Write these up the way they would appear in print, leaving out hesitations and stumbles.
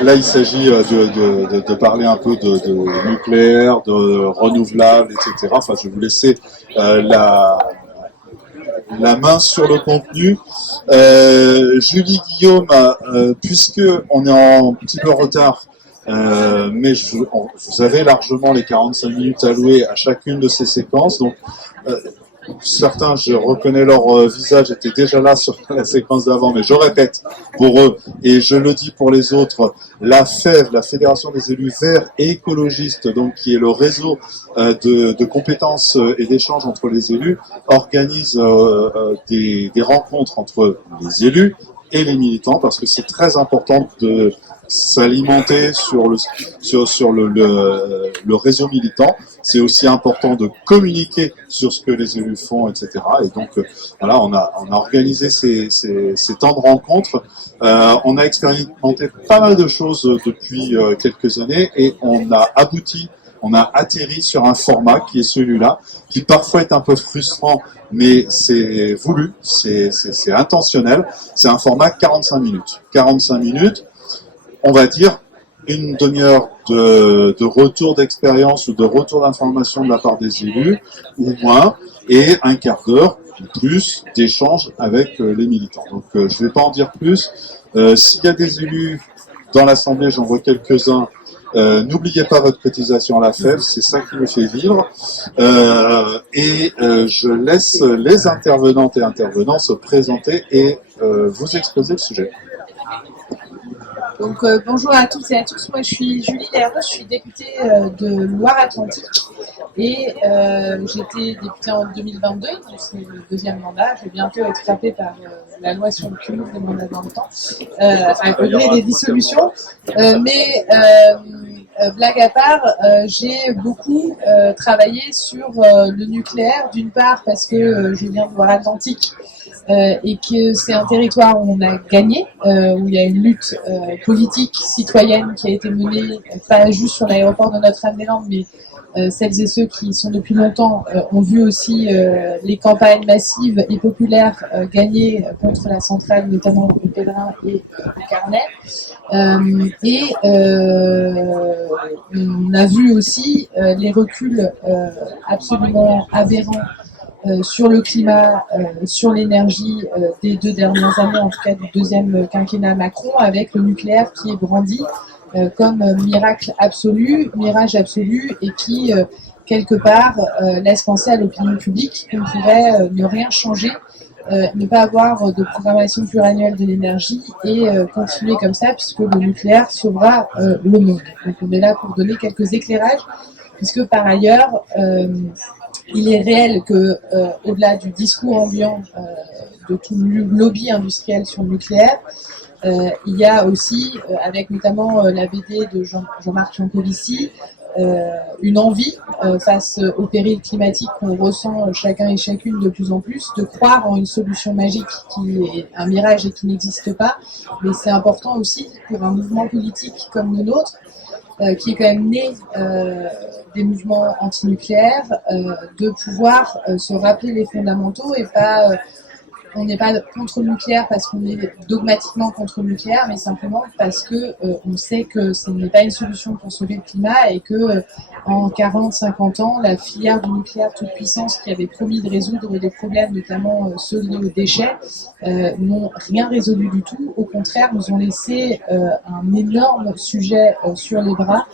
Là, il s'agit de parler un peu de nucléaire, de renouvelable, etc. Enfin, je vais vous laisser la main sur le contenu. Julie, Guillaume, puisque on est un petit peu en retard, mais vous avez largement les 45 minutes allouées à chacune de ces séquences. Donc, certains, je reconnais leur visage, étaient déjà là sur la séquence d'avant, mais je répète pour eux, et je le dis pour les autres, la FEV, la Fédération des élus verts et écologistes, donc qui est le réseau de compétences et d'échanges entre les élus, organise des rencontres entre les élus et les militants, parce que c'est très important de s'alimenter sur le réseau militant. C'est aussi important de communiquer sur ce que les élus font, etc. Et donc, voilà, on a organisé ces temps de rencontre. On a expérimenté pas mal de choses depuis quelques années et on a atterri sur un format qui est celui-là, qui parfois est un peu frustrant, mais c'est voulu, c'est intentionnel. C'est un format 45 minutes. 45 minutes, on va dire une demi-heure de retour d'expérience ou de retour d'information de la part des élus, ou moins, et un quart d'heure plus d'échange avec les militants. Donc je ne vais pas en dire plus. S'il y a des élus dans l'Assemblée, j'en vois quelques-uns, n'oubliez pas votre cotisation à la FEV, c'est ça qui me fait vivre. Je laisse les intervenantes et intervenants se présenter et vous exposer le sujet. Donc bonjour à toutes et à tous, moi je suis Julie Laireux, je suis députée de Loire-Atlantique et j'étais députée en 2022, donc c'est le deuxième mandat, je vais bientôt être frappée par la loi sur le cumul des mandats dans le temps, au gré des dissolutions, blague à part, j'ai beaucoup travaillé sur le nucléaire, d'une part parce que je viens de Loire-Atlantique et que c'est un territoire où on a gagné, où il y a une lutte politique, citoyenne qui a été menée, pas juste sur l'aéroport de Notre-Dame-des-Landes, mais celles et ceux qui sont depuis longtemps ont vu aussi les campagnes massives et populaires gagner contre la centrale, notamment au Pédrin et au Carnet. On a vu aussi les reculs absolument aberrants sur le climat, sur l'énergie des 2 dernières années, en tout cas du deuxième quinquennat Macron, avec le nucléaire qui est brandi comme mirage absolu, et qui, quelque part, laisse penser à l'opinion publique qu'on pourrait ne rien changer, ne pas avoir de programmation pluriannuelle de l'énergie et continuer comme ça, puisque le nucléaire sauvera le monde. Donc on est là pour donner quelques éclairages, puisque par ailleurs, il est réel que, au-delà du discours ambiant de tout le lobby industriel sur le nucléaire, il y a aussi, avec notamment la BD de Jean-Marc Jancovici, une envie face au péril climatique qu'on ressent chacun et chacune de plus en plus, de croire en une solution magique qui est un mirage et qui n'existe pas. Mais c'est important aussi pour un mouvement politique comme le nôtre, qui est quand même né des mouvements antinucléaires, de pouvoir se rappeler les fondamentaux et pas... on n'est pas contre le nucléaire parce qu'on est dogmatiquement contre le nucléaire, mais simplement parce que on sait que ce n'est pas une solution pour sauver le climat et que en 40-50 ans, la filière du nucléaire toute puissance qui avait promis de résoudre des problèmes, notamment ceux liés aux déchets, n'ont rien résolu du tout. Au contraire, nous ont laissé un énorme sujet sur les bras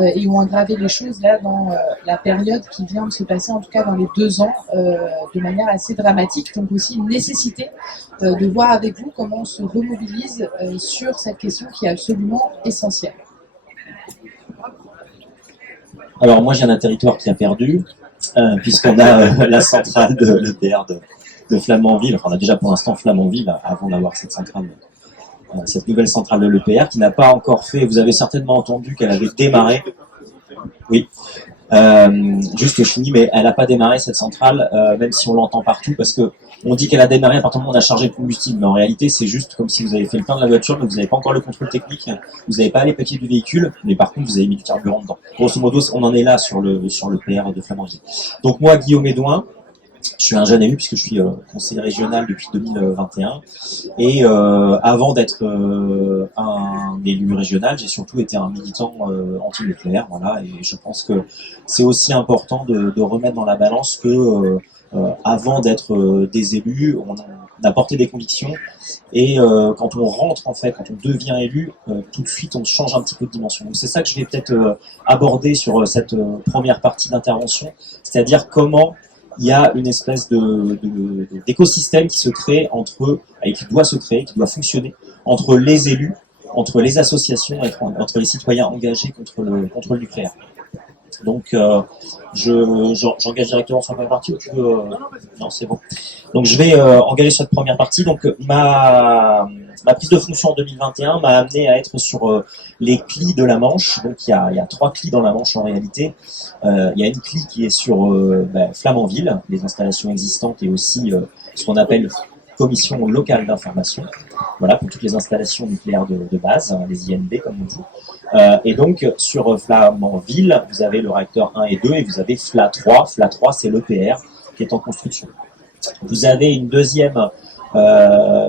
et ont aggravé les choses là dans la période qui vient de se passer, en tout cas dans les 2 ans, de manière assez dramatique. Donc aussi une nécessité de voir avec vous comment on se remobilise sur cette question qui est absolument essentielle. Alors moi j'ai un territoire qui a perdu, puisqu'on a la centrale de l'EPR de Flamanville, enfin on a déjà pour l'instant Flamanville avant d'avoir cette centrale, cette nouvelle centrale de l'EPR qui n'a pas encore fait, vous avez certainement entendu qu'elle avait démarré, oui, juste je finis, mais elle n'a pas démarré cette centrale, même si on l'entend partout, parce que on dit qu'elle a démarré à partir du moment où on a chargé le combustible, mais en réalité c'est juste comme si vous avez fait le plein de la voiture, mais vous n'avez pas encore le contrôle technique, vous n'avez pas les papiers du véhicule, mais par contre vous avez mis du carburant dedans. Grosso modo, on en est là sur le PR de Flamanville. Donc moi, Guillaume Edouin, Je suis un jeune élu puisque je suis conseiller régional depuis 2021 et avant d'être un élu régional, j'ai surtout été un militant anti-nucléaire, voilà, et je pense que c'est aussi important de remettre dans la balance que avant d'être des élus, on a porté des convictions et quand on rentre en fait, quand on devient élu, tout de suite on change un petit peu de dimension. Donc c'est ça que je vais peut-être aborder sur cette première partie d'intervention, c'est-à-dire comment il y a une espèce d'écosystème qui se crée entre eux, et qui doit se créer, qui doit fonctionner entre les élus, entre les associations et entre les citoyens engagés contre le nucléaire. Donc, j'engage directement sur la première partie ou tu veux Non, c'est bon. Donc, je vais engager sur cette première partie. Donc, ma prise de fonction en 2021 m'a amené à être sur les CLI de la Manche. Donc, il y a 3 CLI dans la Manche en réalité. Il y a une CLI qui est sur Flamanville, les installations existantes, et aussi ce qu'on appelle commission locale d'information. Voilà, pour toutes les installations nucléaires de base, les INB comme on dit. Et donc, sur Flamanville, vous avez le réacteur 1 et 2 et vous avez FLA 3. FLA 3, c'est l'EPR qui est en construction. Vous avez une deuxième CLI,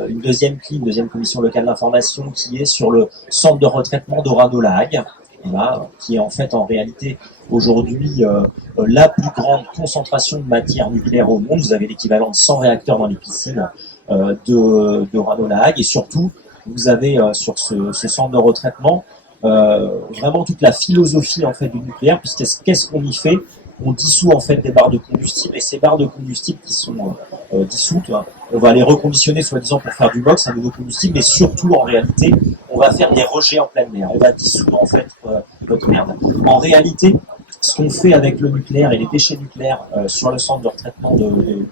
une deuxième commission locale d'information qui est sur le centre de retraitement d'Orano-la-Hague, voilà, qui est en fait en réalité aujourd'hui la plus grande concentration de matière nucléaire au monde. Vous avez l'équivalent de 100 réacteurs dans les piscines d'Orano-la-Hague et surtout, vous avez sur ce centre de retraitement vraiment toute la philosophie en fait du nucléaire, puisque qu'est-ce qu'on y fait? On dissout en fait des barres de combustible et ces barres de combustible qui sont dissoutes, on va les reconditionner soi-disant pour faire du MOX, un nouveau combustible, mais surtout en réalité, on va faire des rejets en pleine mer. On va dissoudre en fait notre merde. En réalité, ce qu'on fait avec le nucléaire et les déchets nucléaires sur le centre de retraitement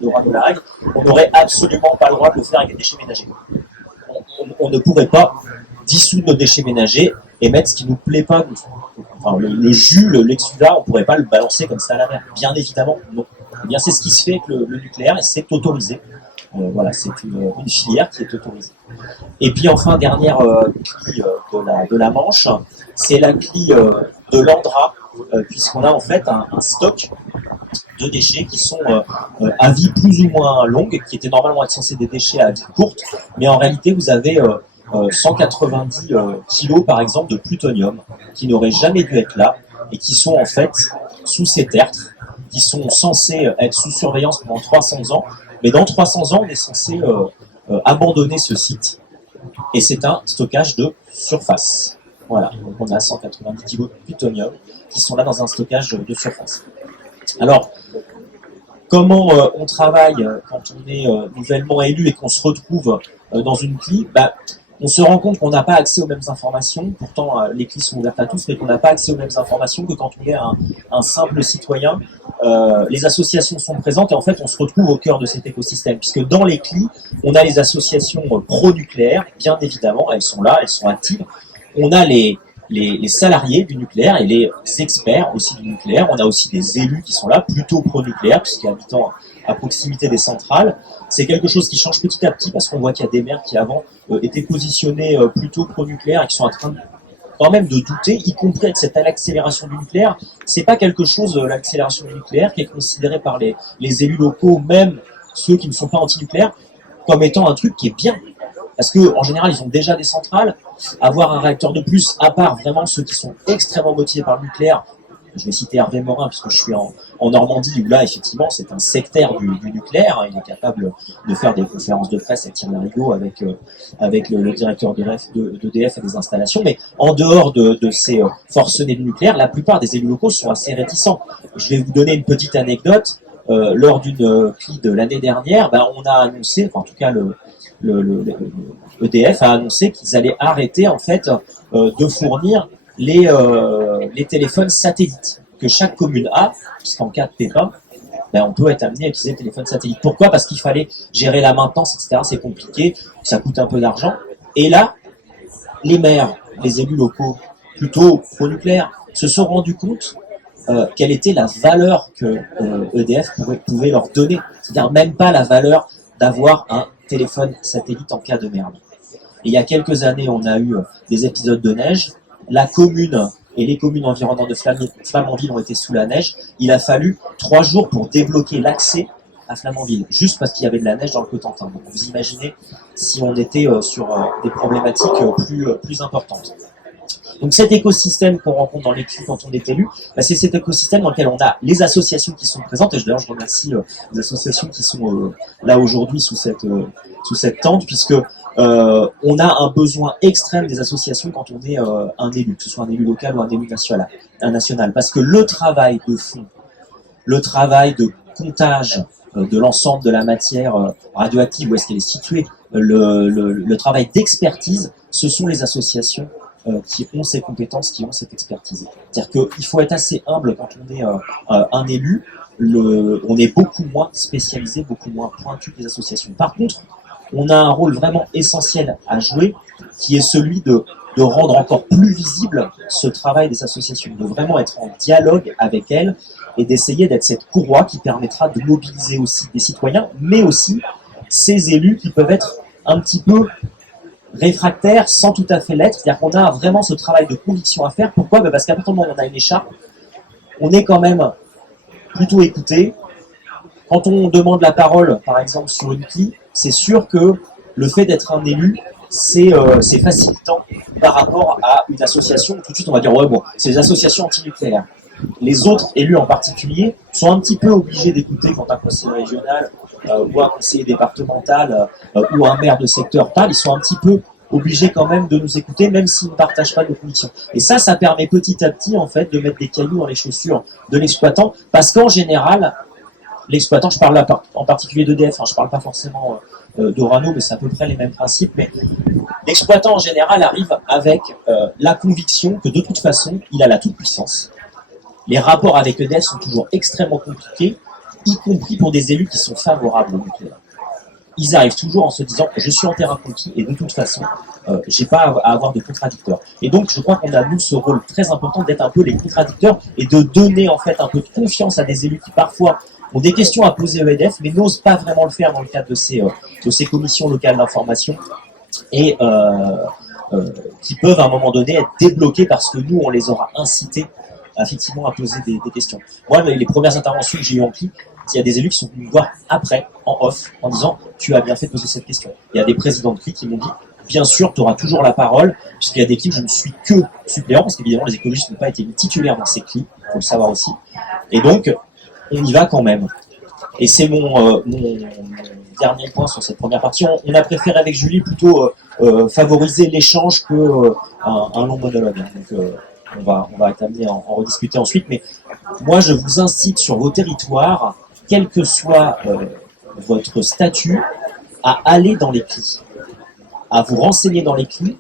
d'Orano-la-Hague, on n'aurait absolument pas le droit de le faire avec les déchets ménagers. On ne pourrait pas dissoudre nos déchets ménagers et mettre ce qui nous plaît pas, enfin, le jus, l'exsudat, on pourrait pas le balancer comme ça à la mer. Bien évidemment, non. Eh bien, c'est ce qui se fait avec le nucléaire et c'est autorisé. Voilà, c'est une filière qui est autorisée. Et puis enfin, dernière CLI de la Manche, c'est la CLI de l'Andra, puisqu'on a en fait un stock de déchets qui sont à vie plus ou moins longue, qui étaient normalement être censés des déchets à vie courte, mais en réalité vous avez 190 kilos par exemple de plutonium qui n'auraient jamais dû être là et qui sont en fait sous ces tertres, qui sont censés être sous surveillance pendant 300 ans, mais dans 300 ans on est censé abandonner ce site et c'est un stockage de surface. Voilà, donc on a 190 kilos de plutonium qui sont là dans un stockage de surface. Alors, comment on travaille quand on est nouvellement élu et qu'on se retrouve dans une CLI? On se rend compte qu'on n'a pas accès aux mêmes informations, pourtant les CLI sont ouvertes à tous, mais qu'on n'a pas accès aux mêmes informations que quand on est un simple citoyen. Les associations sont présentes et en fait on se retrouve au cœur de cet écosystème, puisque dans les CLI, on a les associations pro-nucléaires, bien évidemment, elles sont là, elles sont actives. On a les salariés du nucléaire et les experts aussi du nucléaire. On a aussi des élus qui sont là, plutôt pro-nucléaire, puisqu'ils habitent à proximité des centrales. C'est quelque chose qui change petit à petit parce qu'on voit qu'il y a des maires qui avant étaient positionnés plutôt pro-nucléaire et qui sont en train quand même de douter, y compris avec cette accélération du nucléaire. C'est pas quelque chose, l'accélération du nucléaire, qui est considéré par les élus locaux, même ceux qui ne sont pas anti-nucléaires, comme étant un truc qui est bien. Parce que en général, ils ont déjà des centrales. Avoir un réacteur de plus, à part vraiment ceux qui sont extrêmement motivés par le nucléaire, je vais citer Hervé Morin, puisque je suis en Normandie, où là, effectivement, c'est un sectaire du nucléaire. Il est capable de faire des conférences de presse à tire-larigot avec le directeur d'EDF et des installations. Mais en dehors de ces forcenés du nucléaire, la plupart des élus locaux sont assez réticents. Je vais vous donner une petite anecdote. Lors d'une CLI de l'année dernière, on a annoncé, enfin, en tout cas, EDF a annoncé qu'ils allaient arrêter en fait de fournir les téléphones satellites que chaque commune a, puisqu'en cas de pépin, on peut être amené à utiliser le téléphone satellite. Pourquoi? Parce qu'il fallait gérer la maintenance, etc. C'est compliqué, ça coûte un peu d'argent. Et là, les maires, les élus locaux, plutôt pro-nucléaire, se sont rendus compte quelle était la valeur que EDF pouvait leur donner. C'est-à-dire même pas la valeur d'avoir un téléphone satellite en cas de merde. Et il y a quelques années, on a eu des épisodes de neige. La commune et les communes environnantes de Flamanville ont été sous la neige. Il a fallu 3 jours pour débloquer l'accès à Flamanville, juste parce qu'il y avait de la neige dans le Cotentin. Donc vous imaginez si on était sur des problématiques plus importantes. Donc cet écosystème qu'on rencontre dans l'équipe quand on est élu, bah, c'est cet écosystème dans lequel on a les associations qui sont présentes, et d'ailleurs je remercie les associations qui sont là aujourd'hui sous cette tente, puisque on a un besoin extrême des associations quand on est un élu, que ce soit un élu local ou un élu national, parce que le travail de fond, le travail de comptage de l'ensemble de la matière radioactive, où est-ce qu'elle est située, le travail d'expertise, ce sont les associations qui ont ces compétences, qui ont cette expertise. C'est-à-dire qu'il faut être assez humble quand on est un élu, on est beaucoup moins spécialisé, beaucoup moins pointu que les associations. Par contre, on a un rôle vraiment essentiel à jouer, qui est celui de rendre encore plus visible ce travail des associations, de vraiment être en dialogue avec elles et d'essayer d'être cette courroie qui permettra de mobiliser aussi des citoyens, mais aussi ces élus qui peuvent être un petit peu réfractaires sans tout à fait l'être. C'est-à-dire qu'on a vraiment ce travail de conviction à faire. Pourquoi ? Parce qu'à partir du moment où on a une écharpe, on est quand même plutôt écouté. Quand on demande la parole, par exemple, sur une CLI, c'est sûr que le fait d'être un élu, c'est facilitant par rapport à une association. Tout de suite, on va dire, ouais, bon, c'est les associations antinucléaires. Les autres élus en particulier sont un petit peu obligés d'écouter quand un conseiller régional ou un conseiller départemental ou un maire de secteur parle. Ils sont un petit peu obligés quand même de nous écouter, même s'ils ne partagent pas nos convictions. Et ça permet petit à petit, en fait, de mettre des cailloux dans les chaussures de l'exploitant, parce qu'en général, l'exploitant, je parle là en particulier d'EDF, je ne parle pas forcément d'Orano, mais c'est à peu près les mêmes principes, mais l'exploitant en général arrive avec la conviction que de toute façon, il a la toute-puissance. Les rapports avec EDF sont toujours extrêmement compliqués, y compris pour des élus qui sont favorables au nucléaire. Ils arrivent toujours en se disant « je suis en terrain conquis et de toute façon, j'ai pas à avoir de contradicteurs ». Et donc, je crois qu'on a, nous, ce rôle très important d'être un peu les contradicteurs et de donner en fait un peu de confiance à des élus qui parfois ont des questions à poser au EDF, mais n'osent pas vraiment le faire dans le cadre de ces commissions locales d'information et qui peuvent à un moment donné être débloqués parce que nous, on les aura incités effectivement à poser des questions. Moi, les premières interventions que j'ai eues en CLI, il y a des élus qui sont venus me voir après, en off, en disant « tu as bien fait de poser cette question ». Il y a des présidents de CLI qui m'ont dit « bien sûr, tu auras toujours la parole », puisqu'il y a des CLI où je ne suis que suppléant, parce qu'évidemment, les écologistes n'ont pas été titulaires dans ces CLI, il faut le savoir aussi. Et donc, on y va quand même. Et c'est mon dernier point sur cette première partie. On a préféré avec Julie plutôt favoriser l'échange que un long monologue. Donc, on va être amené à en rediscuter ensuite. Mais moi, je vous incite sur vos territoires, quel que soit votre statut, à aller dans les CLI, à vous renseigner dans les CLI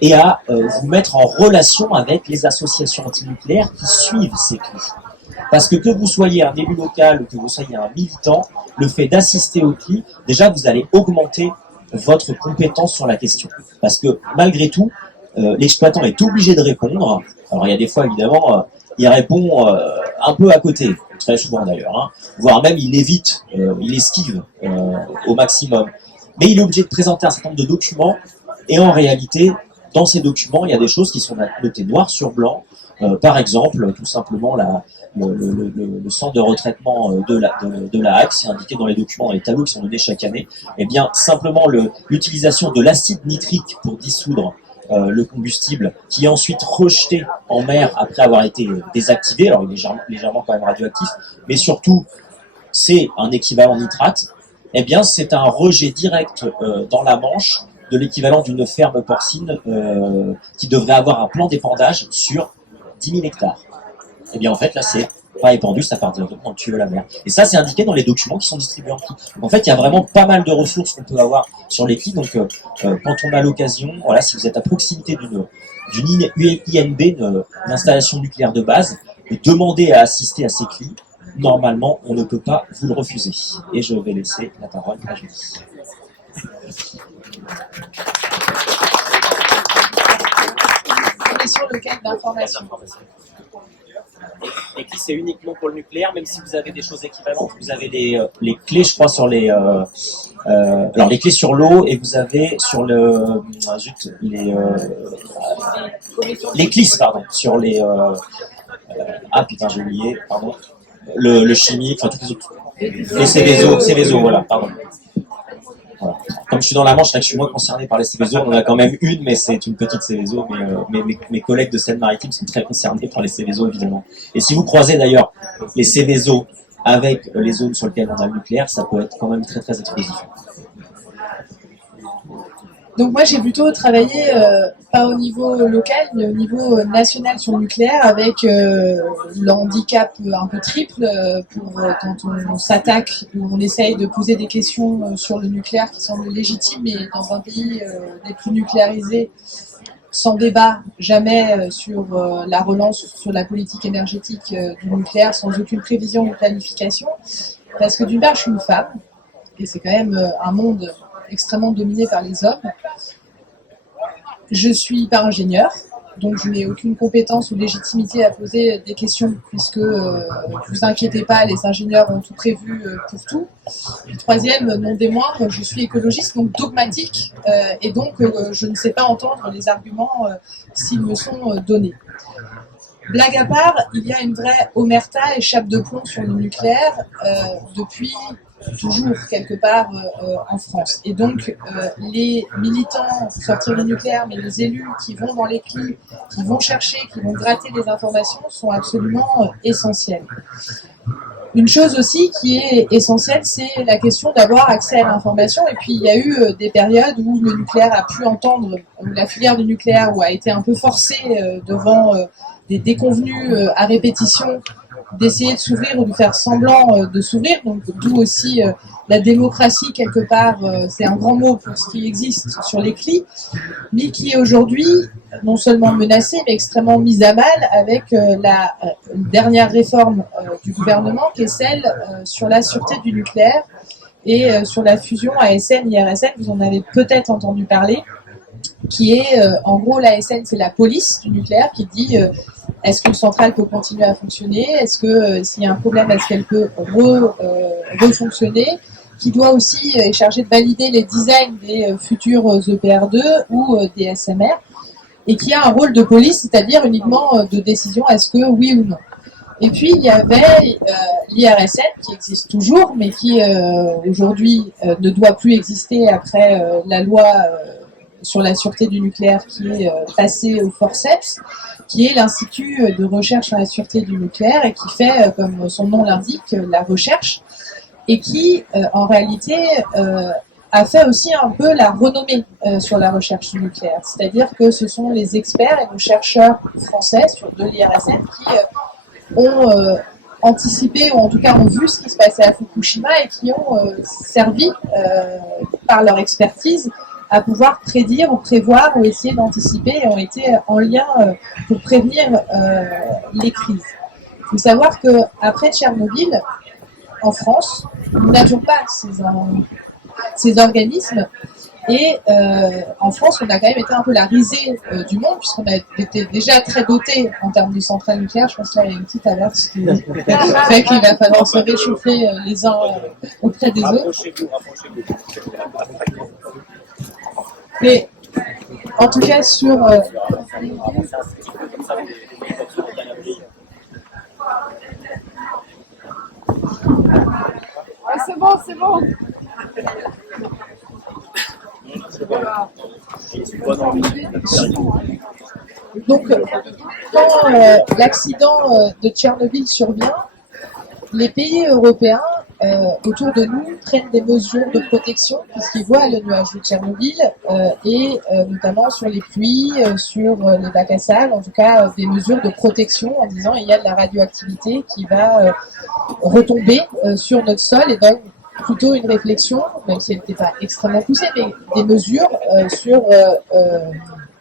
et à vous mettre en relation avec les associations antinucléaires qui suivent ces CLI. Parce que vous soyez un élu local ou que vous soyez un militant, le fait d'assister au CLI, déjà vous allez augmenter votre compétence sur la question. Parce que malgré tout, l'exploitant est obligé de répondre. Alors il y a des fois évidemment, il répond un peu à côté, très souvent d'ailleurs, voire même il évite, il esquive au maximum. Mais il est obligé de présenter un certain nombre de documents et en réalité, dans ces documents, il y a des choses qui sont notées noir sur blanc. Par exemple, tout simplement le centre de retraitement de la HAC, c'est indiqué dans les documents, dans les tableaux qui sont donnés chaque année. Eh bien, simplement l'utilisation de l'acide nitrique pour dissoudre le combustible, qui est ensuite rejeté en mer après avoir été désactivé. Alors, il est légèrement quand même radioactif, mais surtout, c'est un équivalent nitrate. Eh bien, c'est un rejet direct dans la Manche de l'équivalent d'une ferme porcine qui devrait avoir un plan d'épandage sur 10 000 hectares. Eh bien, en fait, là, c'est pas épandu, ça part directement dans le tuyau de la mer. Et ça, c'est indiqué dans les documents qui sont distribués en CLI. Donc, en fait, il y a vraiment pas mal de ressources qu'on peut avoir sur les CLI. Donc, quand on a l'occasion, voilà, si vous êtes à proximité d'une INB, une installation nucléaire de base, demandez à assister à ces CLI. Normalement, on ne peut pas vous le refuser. Et je vais laisser la parole à Julie. Commission locale d'information. Les clés, c'est uniquement pour le nucléaire, même si vous avez des choses équivalentes. Vous avez les clés, je crois, sur les... alors, les clés sur l'eau, et vous avez sur les CLIS, pardon, sur les... ah, putain, j'ai oublié, pardon. Le chimique, enfin, toutes les autres... Les Céveso, voilà, pardon. Voilà. Comme je suis dans la Manche, c'est vrai que je suis moins concerné par les Céveso. On en a quand même une, mais c'est une petite Céveso. Mais mes collègues de Seine-Maritime sont très concernés par les Céveso, évidemment. Et si vous croisez d'ailleurs les Céveso avec les zones sur lesquelles on a le nucléaire, ça peut être quand même très très explosif. Donc moi j'ai plutôt travaillé pas au niveau local mais au niveau national sur le nucléaire avec le handicap un peu triple pour quand on s'attaque ou on essaye de poser des questions sur le nucléaire qui semblent légitimes, mais dans un pays des plus nucléarisés, sans débat jamais sur la relance sur la politique énergétique du nucléaire, sans aucune prévision ou planification, parce que d'une part je suis une femme et c'est quand même un monde extrêmement dominé par les hommes. Je suis pas ingénieure, donc je n'ai aucune compétence ou légitimité à poser des questions, puisque vous inquiétez pas, les ingénieurs ont tout prévu pour tout. Puis troisième, non des moindres, je suis écologiste, donc dogmatique, et donc je ne sais pas entendre les arguments s'ils me sont donnés. Blague à part, il y a une vraie omerta et chape de plomb sur le nucléaire depuis toujours quelque part en France. Et donc les militants pour sortir le nucléaire, mais les élus qui vont dans les CLI, qui vont chercher, qui vont gratter les informations sont absolument essentiels. Une chose aussi qui est essentielle, c'est la question d'avoir accès à l'information. Et puis il y a eu des périodes où le nucléaire a pu entendre, où la filière du nucléaire a été un peu forcée devant des déconvenus à répétition d'essayer de s'ouvrir ou de faire semblant de s'ouvrir, donc d'où aussi la démocratie quelque part, c'est un grand mot pour ce qui existe sur les CLI, mais qui est aujourd'hui non seulement menacée, mais extrêmement mise à mal avec la dernière réforme du gouvernement, qui est celle sur la sûreté du nucléaire et sur la fusion ASN-IRSN, vous en avez peut-être entendu parler, qui est, en gros, l'ASN, c'est la police du nucléaire qui dit est-ce qu'une centrale peut continuer à fonctionner, est-ce que s'il y a un problème, est-ce qu'elle peut refonctionner, qui doit aussi être chargé de valider les designs des futurs EPR2 ou des SMR, et qui a un rôle de police, c'est-à-dire uniquement de décision, est-ce que oui ou non. Et puis il y avait l'IRSN qui existe toujours, mais qui aujourd'hui ne doit plus exister après la loi sur la sûreté du nucléaire qui est passée au forceps, qui est l'Institut de recherche sur la sûreté du nucléaire et qui fait, comme son nom l'indique, la recherche, et qui en réalité a fait aussi un peu la renommée sur la recherche nucléaire. C'est-à-dire que ce sont les experts et nos chercheurs français de l'IRSN qui ont anticipé, ou en tout cas ont vu ce qui se passait à Fukushima et qui ont servi par leur expertise à pouvoir prédire ou prévoir ou essayer d'anticiper et ont été en lien pour prévenir les crises. Il faut savoir qu'après Tchernobyl, en France, nous n'avions pas ces organismes et en France, on a quand même été un peu la risée du monde puisqu'on a été déjà très doté en termes de centrales nucléaires. Je pense que là, il y a une petite alerte qui fait qu'il va falloir se réchauffer les uns auprès des autres. Mais en tout cas sur c'est bon, c'est bon. Donc quand l'accident de Tchernobyl survient, les pays européens autour de nous prennent des mesures de protection puisqu'ils voient le nuage de Tchernobyl et notamment sur les pluies, sur les bacs à sable, en tout cas des mesures de protection en disant il y a de la radioactivité qui va retomber sur notre sol et donc plutôt une réflexion, même si elle n'était pas extrêmement poussée, mais des mesures sur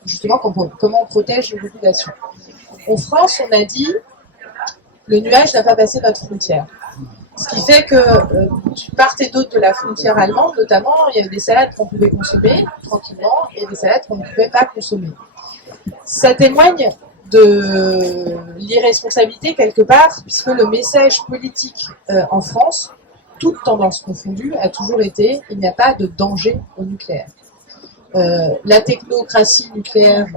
justement comment on protège les populations. En France, on a dit le nuage n'a pas passé notre frontière. Ce qui fait que du part et d'autre de la frontière allemande, notamment, il y avait des salades qu'on pouvait consommer tranquillement et des salades qu'on ne pouvait pas consommer. Ça témoigne de l'irresponsabilité quelque part, puisque le message politique en France, toute tendance confondue, a toujours été il n'y a pas de danger au nucléaire. La technocratie nucléaire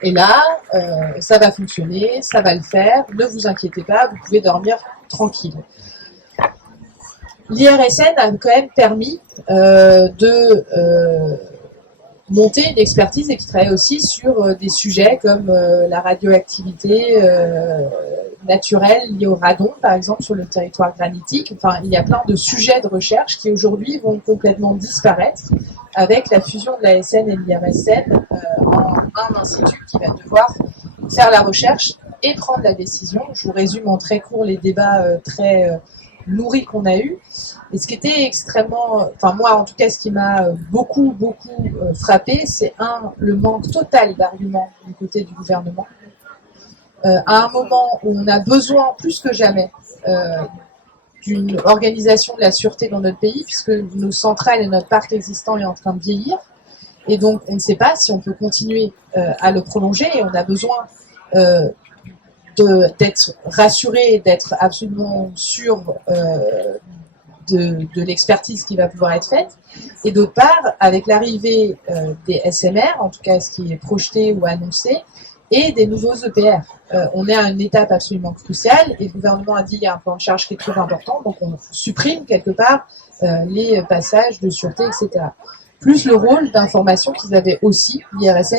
est là, ça va fonctionner, ça va le faire, ne vous inquiétez pas, vous pouvez dormir tranquille. l'IRSN a quand même permis de monter une expertise et qui travaille aussi sur des sujets comme la radioactivité naturelle liée au radon, par exemple, sur le territoire granitique. Enfin, il y a plein de sujets de recherche qui aujourd'hui vont complètement disparaître avec la fusion de l'ASN et de l'IRSN en un institut qui va devoir faire la recherche et prendre la décision. Je vous résume en très court les débats très nourris qu'on a eus. Et ce qui était extrêmement, enfin moi en tout cas, ce qui m'a beaucoup frappé, c'est le manque total d'arguments du côté du gouvernement. À un moment où on a besoin plus que jamais d'une organisation de la sûreté dans notre pays, puisque nos centrales et notre parc existant est en train de vieillir, et donc on ne sait pas si on peut continuer à le prolonger, et on a besoin d'être rassuré, d'être absolument sûr de l'expertise qui va pouvoir être faite. Et d'autre part, avec l'arrivée des SMR, en tout cas ce qui est projeté ou annoncé, et des nouveaux EPR. On est à une étape absolument cruciale, et le gouvernement a dit qu'il y a un plan de charge qui est très important, donc on supprime quelque part les passages de sûreté, etc. Plus le rôle d'information qu'ils avaient aussi. L'IRSN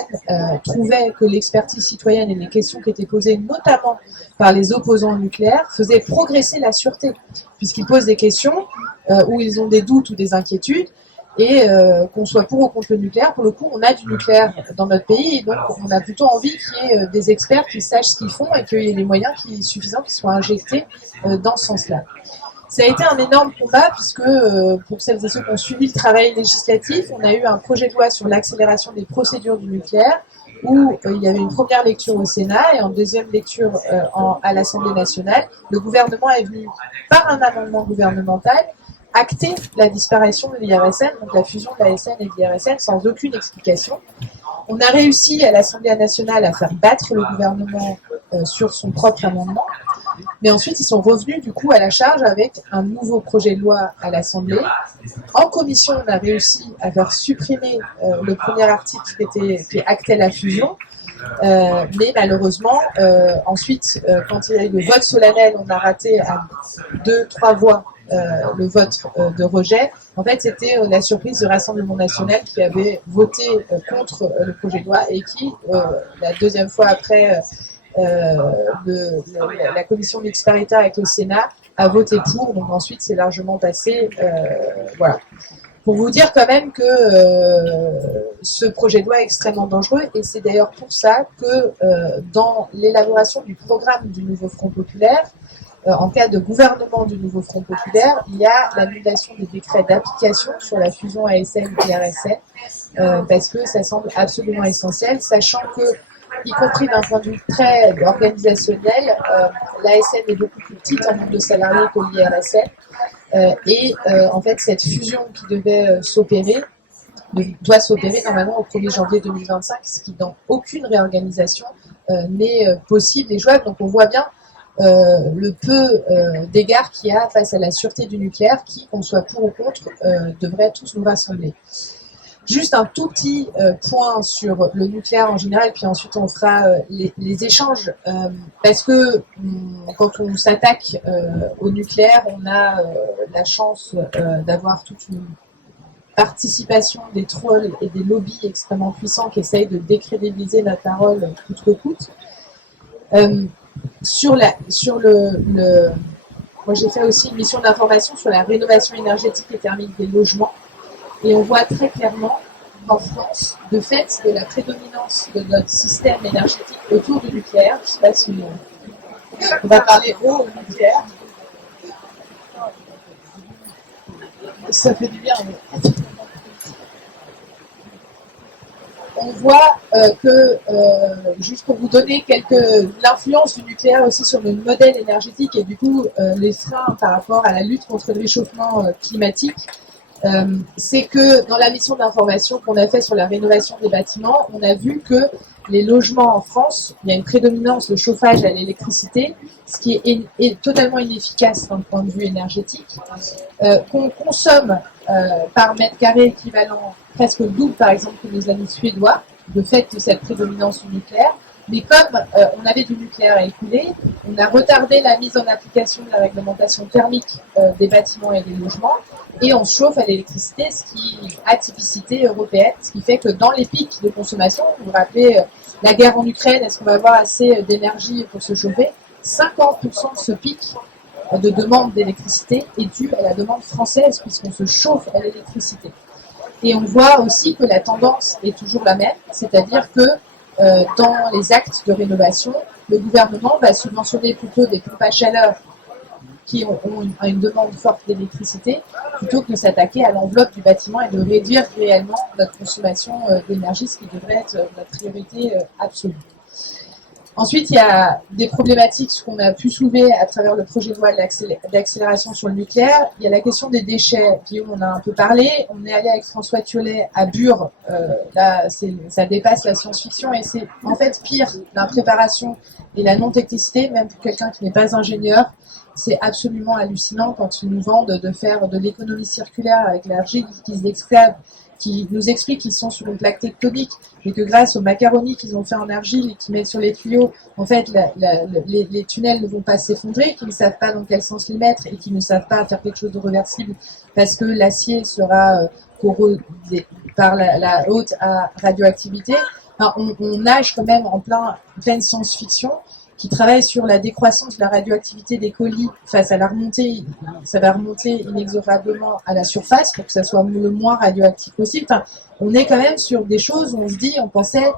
trouvait que l'expertise citoyenne et les questions qui étaient posées, notamment par les opposants au nucléaire, faisaient progresser la sûreté, puisqu'ils posent des questions où ils ont des doutes ou des inquiétudes, et qu'on soit pour ou contre le nucléaire, pour le coup, on a du nucléaire dans notre pays, et donc on a plutôt envie qu'il y ait des experts qui sachent ce qu'ils font et qu'il y ait les moyens suffisants qui soient injectés dans ce sens-là. Ça a été un énorme combat puisque, pour celles et ceux qui ont suivi le travail législatif, on a eu un projet de loi sur l'accélération des procédures du nucléaire où il y avait une première lecture au Sénat et en deuxième lecture à l'Assemblée nationale. Le gouvernement est venu, par un amendement gouvernemental, acter la disparition de l'IRSN, donc la fusion de l'ASN et de l'IRSN, sans aucune explication. On a réussi à l'Assemblée nationale à faire battre le gouvernement sur son propre amendement. Mais ensuite, ils sont revenus du coup à la charge avec un nouveau projet de loi à l'Assemblée. En commission, on a réussi à faire supprimer le premier article qui actait la fusion. Mais malheureusement, ensuite, quand il y a eu le vote solennel, on a raté à 2-3 voix le vote de rejet. En fait, c'était la surprise du Rassemblement national qui avait voté contre le projet de loi et qui, la deuxième fois après la commission mixte paritaire avec le Sénat, a voté pour. Donc ensuite, c'est largement passé. Voilà. Pour vous dire quand même que ce projet de loi est extrêmement dangereux, et c'est d'ailleurs pour ça que dans l'élaboration du programme du nouveau Front populaire, en cas de gouvernement du nouveau Front populaire, il y a l'annulation des décrets d'application sur la fusion ASN et RSN, parce que ça semble absolument essentiel, sachant que, y compris d'un point de vue très organisationnel, l'ASN est beaucoup plus petite en nombre de salariés que l'IRSN, et en fait cette fusion qui devait s'opérer doit s'opérer normalement au 1er janvier 2025, ce qui dans aucune réorganisation n'est possible et jouable. Donc on voit bien le peu d'égards qu'il y a face à la sûreté du nucléaire qui, qu'on soit pour ou contre, devrait tous nous rassembler. Juste un tout petit point sur le nucléaire en général, puis ensuite on fera les échanges, parce que quand on s'attaque au nucléaire, on a la chance d'avoir toute une participation des trolls et des lobbies extrêmement puissants qui essayent de décrédibiliser notre parole coûte que coûte. Moi j'ai fait aussi une mission d'information sur la rénovation énergétique et thermique des logements. Et on voit très clairement en France, de fait, de la prédominance de notre système énergétique autour du nucléaire. Je ne sais pas si on va parler au nucléaire. Ça fait du bien. Mais... On voit que, juste pour vous donner l'influence du nucléaire aussi sur le modèle énergétique et du coup les freins par rapport à la lutte contre le réchauffement climatique, c'est que dans la mission d'information qu'on a fait sur la rénovation des bâtiments, on a vu que les logements en France, il y a une prédominance de chauffage à l'électricité, ce qui est totalement inefficace d'un point de vue énergétique, qu'on consomme par mètre carré équivalent presque le double par exemple que nos amis suédois, de fait de cette prédominance du nucléaire. Mais comme on avait du nucléaire à écouler, On a retardé la mise en application de la réglementation thermique des bâtiments et des logements, et on se chauffe à l'électricité, ce qui est atypicité européenne, ce qui fait que dans les pics de consommation, vous vous rappelez la guerre en Ukraine, est-ce qu'on va avoir assez d'énergie pour se chauffer? 50% de ce pic de demande d'électricité est due à la demande française, puisqu'on se chauffe à l'électricité. Et on voit aussi que la tendance est toujours la même, c'est-à-dire que dans les actes de rénovation, le gouvernement va subventionner plutôt des pompes à chaleur qui ont une demande forte d'électricité, plutôt que de s'attaquer à l'enveloppe du bâtiment et de réduire réellement notre consommation d'énergie, ce qui devrait être notre priorité absolue. Ensuite, il y a des problématiques qu'on a pu soulever à travers le projet de loi d'accélération sur le nucléaire. Il y a la question des déchets. Guillaume en a un peu parlé. On est allé avec François Thiollet à Bure. Là, ça dépasse la science-fiction et c'est en fait pire l'impréparation et la non-technicité, même pour quelqu'un qui n'est pas ingénieur. C'est absolument hallucinant quand ils nous vendent de faire de l'économie circulaire avec l'argile qu'ils excavent, qui nous expliquent qu'ils sont sur une plaque tectonique, mais que grâce aux macaronis qu'ils ont fait en argile et qu'ils mettent sur les tuyaux, en fait, les tunnels ne vont pas s'effondrer, qu'ils ne savent pas dans quel sens les mettre et qu'ils ne savent pas faire quelque chose de réversible parce que l'acier sera corrodé par la haute radioactivité. Enfin, on nage quand même en pleine science-fiction qui travaille sur la décroissance de la radioactivité des colis face à la remontée. Ça va remonter inexorablement à la surface pour que ça soit le moins radioactif possible. Enfin, on est quand même sur des choses où on se dit, on pensait,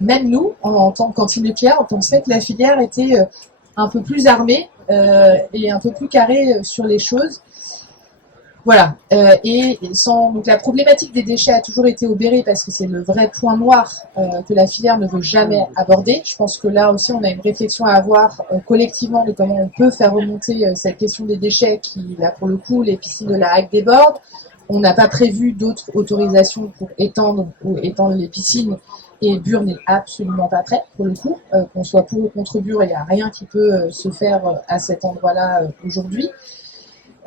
même nous, en tant qu'anti-nucléaire, on pensait que la filière était un peu plus armée et un peu plus carrée sur les choses. Voilà. Donc la problématique des déchets a toujours été obérée parce que c'est le vrai point noir que la filière ne veut jamais aborder. Je pense que là aussi, on a une réflexion à avoir collectivement de comment on peut faire remonter cette question des déchets qui, là, pour le coup, les piscines de la Hague débordent. On n'a pas prévu d'autres autorisations pour étendre les piscines et Bure n'est absolument pas prêt, pour le coup. Qu'on soit pour ou contre Bure, il n'y a rien qui peut se faire à cet endroit-là aujourd'hui.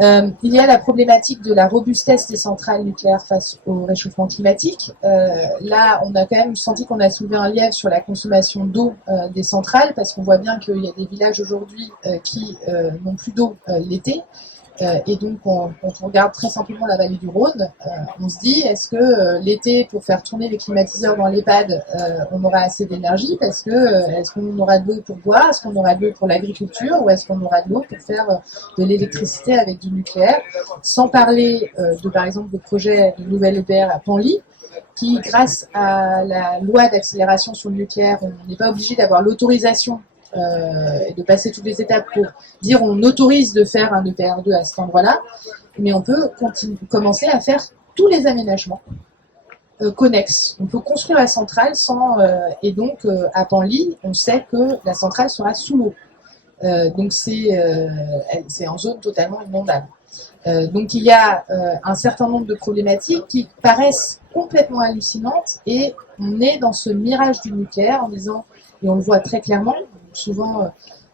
Il y a la problématique de la robustesse des centrales nucléaires face au réchauffement climatique. Là, on a quand même senti qu'on a soulevé un lièvre sur la consommation d'eau des centrales, parce qu'on voit bien qu'il y a des villages aujourd'hui qui n'ont plus d'eau l'été. Et donc, quand on regarde très simplement la vallée du Rhône, on se dit, est-ce que l'été, pour faire tourner les climatiseurs dans l'EHPAD, on aura assez d'énergie? Parce que est-ce qu'on aura de l'eau pour boire? Est-ce qu'on aura de l'eau pour l'agriculture? Ou est-ce qu'on aura de l'eau pour faire de l'électricité avec du nucléaire? Sans parler par exemple, de projet de nouvelle EPR à Penly, qui, grâce à la loi d'accélération sur le nucléaire, on n'est pas obligé d'avoir l'autorisation et de passer toutes les étapes pour dire on autorise de faire un EPR2 à cet endroit-là, mais on peut commencer à faire tous les aménagements connexes. On peut construire la centrale sans et donc à Penly, on sait que la centrale sera sous l'eau. Donc c'est en zone totalement inondable. Donc il y a un certain nombre de problématiques qui paraissent complètement hallucinantes et on est dans ce mirage du nucléaire en disant, et on le voit très clairement, souvent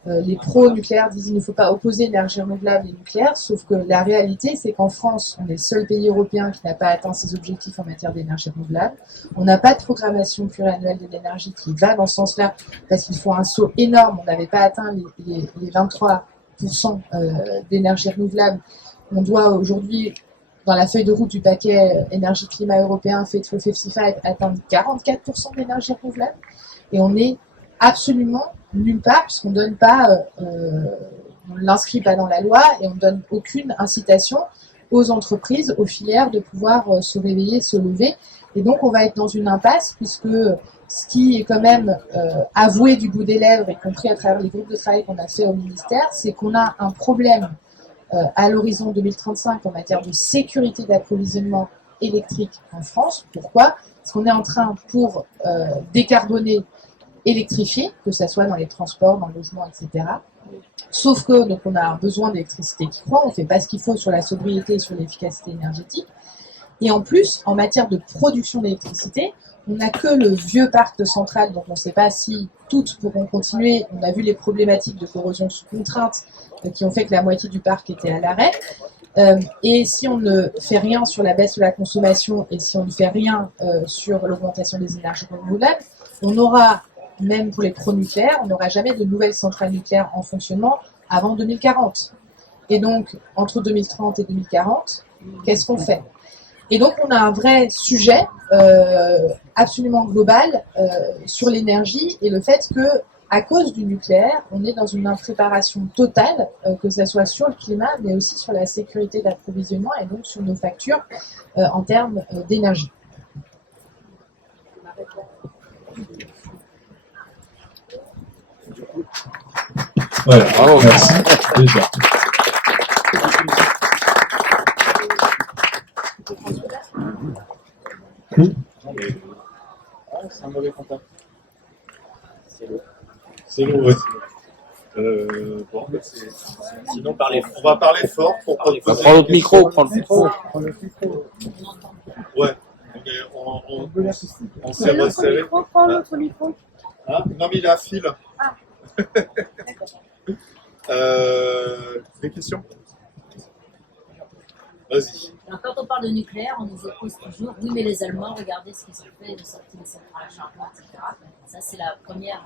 les pro-nucléaires disent qu'il ne faut pas opposer énergie renouvelable et nucléaire, sauf que la réalité c'est qu'en France, on est le seul pays européen qui n'a pas atteint ses objectifs en matière d'énergie renouvelable. On n'a pas de programmation pluriannuelle de l'énergie qui va dans ce sens-là, parce qu'il faut un saut énorme. On n'avait pas atteint les 23% d'énergie renouvelable. On doit aujourd'hui, dans la feuille de route du paquet énergie-climat européen Fit for 55, atteindre 44% d'énergie renouvelable. Et on est absolument nulle part, puisqu'on ne donne pas, on ne l'inscrit pas dans la loi et on ne donne aucune incitation aux entreprises, aux filières de pouvoir se réveiller, se lever. Et donc, on va être dans une impasse, puisque ce qui est quand même avoué du bout des lèvres, y compris à travers les groupes de travail qu'on a fait au ministère, c'est qu'on a un problème à l'horizon 2035 en matière de sécurité d'approvisionnement électrique en France. Pourquoi? Parce qu'on est en train, pour décarboner, électrifier, que ce soit dans les transports, dans le logement, etc. Sauf que donc on a un besoin d'électricité qui croît, on ne fait pas ce qu'il faut sur la sobriété et sur l'efficacité énergétique. Et en plus, en matière de production d'électricité, on n'a que le vieux parc de centrales, donc on ne sait pas si toutes pourront continuer. On a vu les problématiques de corrosion sous contrainte qui ont fait que la moitié du parc était à l'arrêt. Et si on ne fait rien sur la baisse de la consommation et si on ne fait rien sur l'augmentation des énergies renouvelables, on aura même pour les pro-nucléaires, on n'aura jamais de nouvelles centrales nucléaires en fonctionnement avant 2040. Et donc, entre 2030 et 2040, qu'est-ce qu'on fait? Et donc, on a un vrai sujet absolument global sur l'énergie et le fait que, à cause du nucléaire, on est dans une impréparation totale, que ce soit sur le climat, mais aussi sur la sécurité d'approvisionnement et donc sur nos factures en termes d'énergie. Voilà, merci. Déjà. C'est un mauvais contact. C'est l'eau, ouais. Bon, sinon, on va parler fort pour pas te poser. Prends l'autre micro, prends le micro. Ouais. On s'est resserré. Prends l'autre micro. Hein? Non, mais il a un fil. Ah. Des questions? Vas-y. Alors, quand on parle de nucléaire, on nous oppose toujours, oui, mais les Allemands, regardez ce qu'ils ont fait, de sortir les centrales à charbon, etc. Ça, c'est la première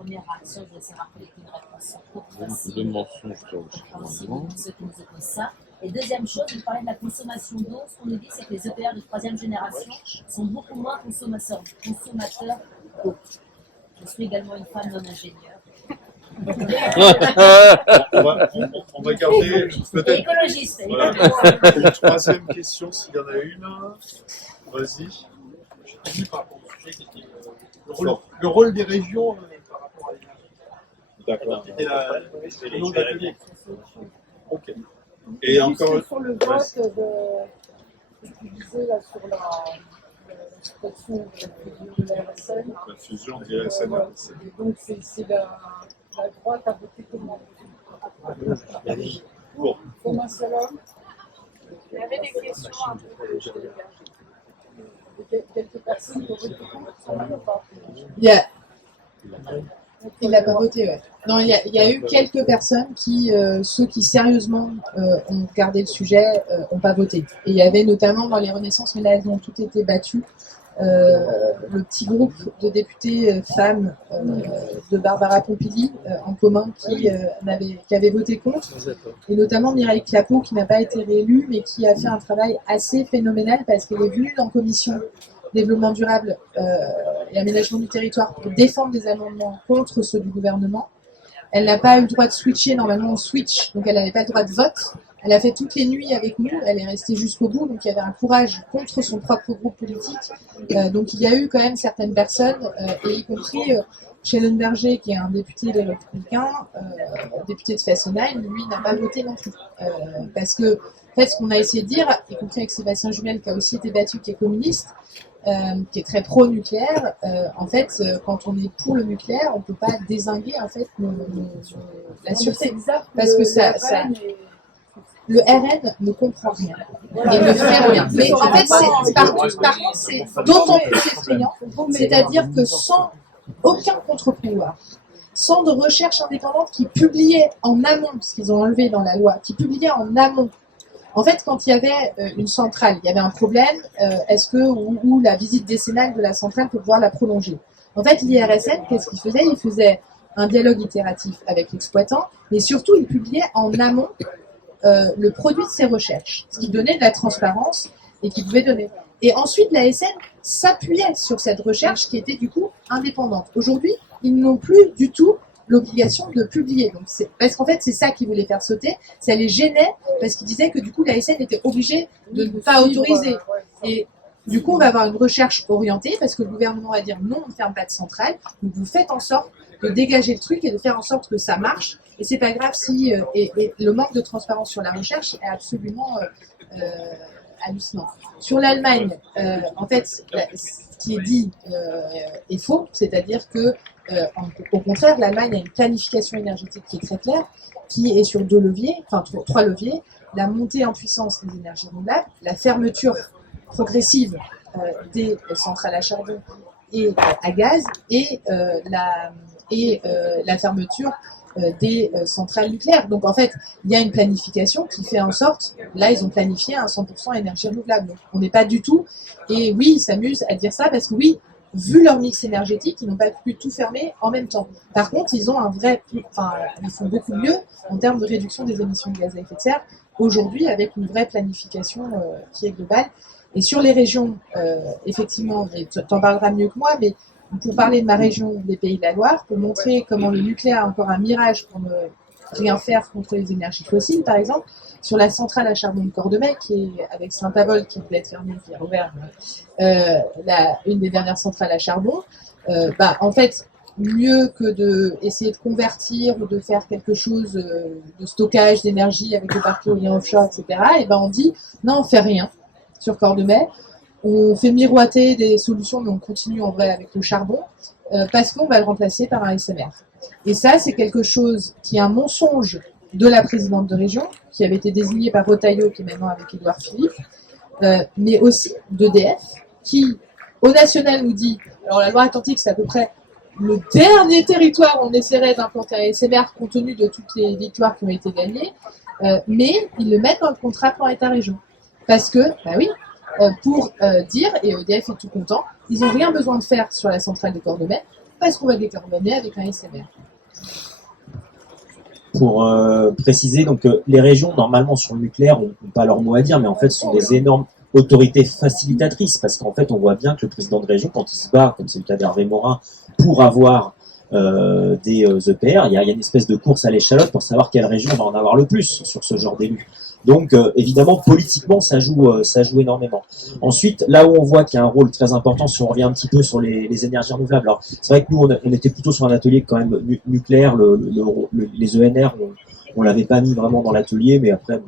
réaction. Je vais essayer de rappeler qu'une réponse courte, facile, compréhensible pour ceux qui nous opposent ça. Et deuxième chose, vous parlez de la consommation d'eau. Ce qu'on nous dit, c'est que les EPR de troisième génération sont beaucoup moins consommateurs d'eau. Je suis également une femme non ingénieure. On va garder peut-être Écologiste. voilà, une troisième question s'il y en a une. Vas-y. Le rôle des régions par rapport à D'accord. l'atelier. Ok. Et encore. Sur le vote tu disais là sur la situation de la RSN. La fusion de l'IRSN. Et donc c'est la droite a voté comment? Pour. Comme un seul homme. Il y avait des questions un peu. Quelques personnes qui ont voté contre, ça n'a pas. Il n'a pas voté, ouais. Non, il y a eu quelques personnes qui, ceux qui sérieusement ont regardé le sujet, n'ont pas voté. Et il y avait notamment dans les Renaissances, mais là elles ont toutes été battues, le petit groupe de députés femmes de Barbara Pompili en commun qui avait voté contre, et notamment Mireille Clapeau qui n'a pas été réélue, mais qui a fait un travail assez phénoménal parce qu'elle est venue en commission développement durable et aménagement du territoire pour défendre des amendements contre ceux du gouvernement. Elle n'a pas eu le droit de switcher, normalement on switch, donc elle n'avait pas le droit de vote. Elle a fait toutes les nuits avec nous, elle est restée jusqu'au bout, donc il y avait un courage contre son propre groupe politique. Donc il y a eu quand même certaines personnes, et y compris Schellenberger, qui est un député des Républicains, député de Fessenheim, lui n'a pas voté non plus. Parce que, en fait, ce qu'on a essayé de dire, y compris avec Sébastien Jumel, qui a aussi été battu, qui est communiste, qui est très pro-nucléaire, en fait, quand on est pour le nucléaire, on ne peut pas dézinguer en fait la sûreté. Parce que le RN ne comprend rien et ne fait rien. Mais en fait, par contre, c'est d'autant plus effrayant, c'est-à-dire que sans aucun contre-pouvoir, sans de recherche indépendante qui publiait en amont, ce qu'ils ont enlevé dans la loi, qui publiait en amont. En fait, quand il y avait une centrale, il y avait un problème, ou la visite décennale de la centrale pour pouvoir la prolonger. En fait, l'IRSN, qu'est-ce qu'il faisait? Il faisait un dialogue itératif avec l'exploitant, mais surtout, il publiait en amont le produit de ses recherches, ce qui donnait de la transparence et qui pouvait donner. Et ensuite, la SN s'appuyait sur cette recherche qui était du coup indépendante. Aujourd'hui, ils n'ont plus du tout l'obligation de publier. Donc parce qu'en fait, c'est ça qu'ils voulaient faire sauter. Ça les gênait parce qu'ils disaient que du coup, la SN était obligée de ne pas autoriser. Et du coup, on va avoir une recherche orientée parce que le gouvernement va dire non, on ne ferme pas de centrale. Donc vous faites en sorte de dégager le truc et de faire en sorte que ça marche. Et c'est pas grave si et le manque de transparence sur la recherche est absolument hallucinant. Sur l'Allemagne, en fait, ce qui est dit est faux, c'est-à-dire que au contraire, l'Allemagne a une planification énergétique qui est très claire, qui est sur trois leviers: la montée en puissance des énergies renouvelables, la fermeture progressive des centrales à charbon et à gaz, et la fermeture des centrales nucléaires. Donc en fait, il y a une planification qui fait en sorte, là ils ont planifié un 100% énergie renouvelable. Donc, on n'est pas du tout, et oui, ils s'amusent à dire ça parce que oui, vu leur mix énergétique, ils n'ont pas pu tout fermer en même temps. Par contre, ils ont ils font beaucoup mieux en termes de réduction des émissions de gaz à effet de serre aujourd'hui avec une vraie planification qui est globale. Et sur les régions, effectivement, tu en parleras mieux que moi, mais pour parler de ma région des Pays de la Loire, pour montrer comment le nucléaire est encore un mirage pour ne rien faire contre les énergies fossiles, par exemple, sur la centrale à charbon de Cordemais, qui est avec Saint-Avold, qui voulait être fermée, qui est rouvert, une des dernières centrales à charbon, en fait, mieux que de essayer de convertir ou de faire quelque chose de stockage d'énergie avec le parc éolien offshore, etc., et ben on dit non, on fait rien sur Cordemais. On fait miroiter des solutions, mais on continue en vrai avec le charbon, parce qu'on va le remplacer par un SMR. Et ça, c'est quelque chose qui est un mensonge de la présidente de région, qui avait été désignée par Rotaillot, qui est maintenant avec Édouard Philippe, mais aussi d'EDF, qui, au national, nous dit, alors la Loire-Atlantique, c'est à peu près le dernier territoire où on essaierait d'implanter un SMR compte tenu de toutes les victoires qui ont été gagnées, mais ils le mettent dans le contrat plan État-région. Parce que, pour dire, et EDF est tout content, ils n'ont rien besoin de faire sur la centrale de Cordemais, parce qu'on va décarboner avec un SMR. Pour préciser, donc les régions, normalement, sur le nucléaire, n'ont pas leur mot à dire, mais en fait, ce sont des énormes autorités facilitatrices, parce qu'en fait, on voit bien que le président de région, quand il se bat, comme c'est le cas d'Hervé Morin, pour avoir des EPR, il y a une espèce de course à l'échalote pour savoir quelle région va en avoir le plus sur ce genre d'élus. Donc, évidemment, politiquement, ça joue énormément. Ensuite, là où on voit qu'il y a un rôle très important, si on revient un petit peu sur les énergies renouvelables. Alors, c'est vrai que nous, on était plutôt sur un atelier quand même nucléaire. Les ENR, on l'avait pas mis vraiment dans l'atelier, mais après,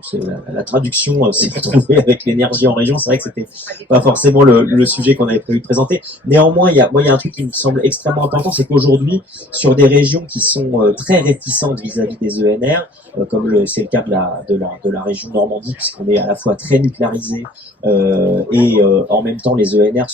la traduction s'est retrouvée avec l'énergie en région. C'est vrai que c'était pas forcément le sujet qu'on avait prévu de présenter. Néanmoins, il y a un truc qui me semble extrêmement important, c'est qu'aujourd'hui, sur des régions qui sont très réticentes vis-à-vis des ENR, comme c'est le cas de la région Normandie, puisqu'on est à la fois très nucléarisé et en même temps les ENR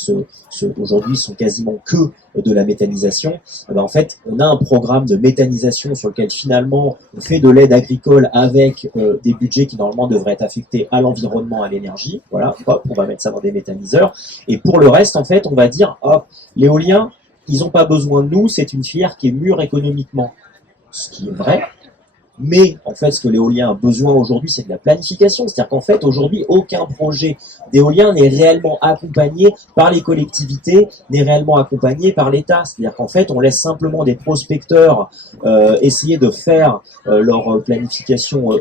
aujourd'hui sont quasiment que de la méthanisation. En fait, on a un programme de méthanisation sur lequel finalement on fait de l'aide agricole avec des budgets qui normalement devraient être affectés à l'environnement, à l'énergie. Voilà, hop, on va mettre ça dans des méthaniseurs. Et pour le reste, en fait, on va dire, hop, l'éolien, ils n'ont pas besoin de nous, c'est une filière qui est mûre économiquement. Ce qui est vrai. Mais en fait, ce que l'éolien a besoin aujourd'hui, c'est de la planification. C'est-à-dire qu'en fait, aujourd'hui, aucun projet d'éolien n'est réellement accompagné par les collectivités, n'est réellement accompagné par l'État. C'est-à-dire qu'en fait, on laisse simplement des prospecteurs essayer de faire leur planification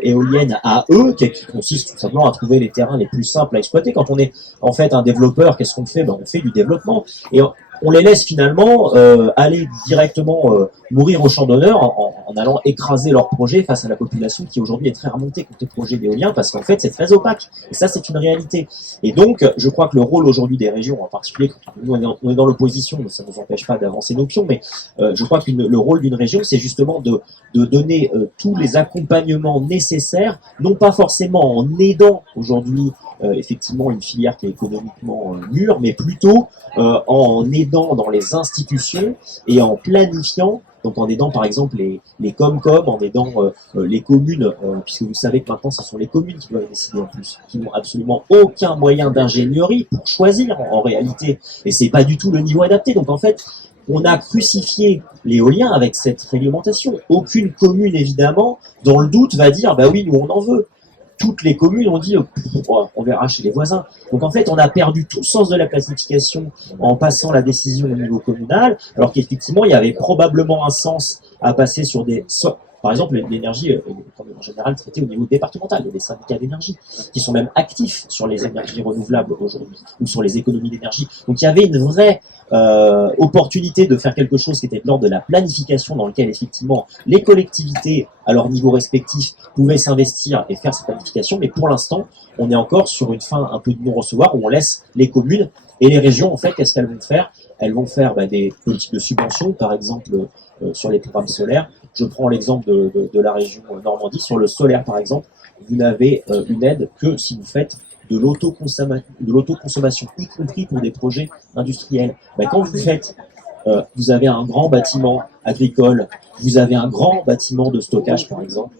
éolienne à eux, qui consiste tout simplement à trouver les terrains les plus simples à exploiter. Quand on est en fait un développeur, qu'est-ce qu'on fait? On fait du développement. Et on les laisse finalement aller directement mourir au champ d'honneur en allant écraser leur projet face à la population qui aujourd'hui est très remontée contre les projets d'éolien parce qu'en fait c'est très opaque et ça c'est une réalité. Et donc je crois que le rôle aujourd'hui des régions, en particulier quand nous on est dans l'opposition, ça ne nous empêche pas d'avancer nos pions, mais je crois que le rôle d'une région c'est justement de donner tous les accompagnements nécessaires, non pas forcément en aidant aujourd'hui effectivement une filière qui est économiquement mûre, mais plutôt en aidant dans les institutions et en planifiant, donc en aidant par exemple les Comcom, en aidant les communes, puisque vous savez que maintenant ce sont les communes qui doivent décider en plus, qui n'ont absolument aucun moyen d'ingénierie pour choisir en réalité, et c'est pas du tout le niveau adapté. Donc en fait, on a crucifié l'éolien avec cette réglementation. Aucune commune évidemment, dans le doute, va dire bah oui, nous on en veut. Toutes les communes ont dit on verra chez les voisins. Donc en fait, on a perdu tout le sens de la planification en passant la décision au niveau communal, alors qu'effectivement, il y avait probablement un sens à passer sur par exemple, l'énergie est en général traitée au niveau départemental. Il y a des syndicats d'énergie qui sont même actifs sur les énergies renouvelables aujourd'hui ou sur les économies d'énergie. Donc il y avait une vraie opportunité de faire quelque chose qui était de l'ordre de la planification dans lequel effectivement les collectivités à leur niveau respectif pouvaient s'investir et faire cette planification, mais pour l'instant on est encore sur une fin un peu de non-recevoir où on laisse les communes et les régions en fait qu'est-ce qu'elles vont faire? Elles vont faire des politiques de subvention par exemple sur les programmes solaires. Je prends l'exemple de la région Normandie, sur le solaire par exemple, vous n'avez une aide que si vous faites de l'autoconsommation, y compris pour des projets industriels. Quand vous faites, vous avez un grand bâtiment agricole, vous avez un grand bâtiment de stockage par exemple,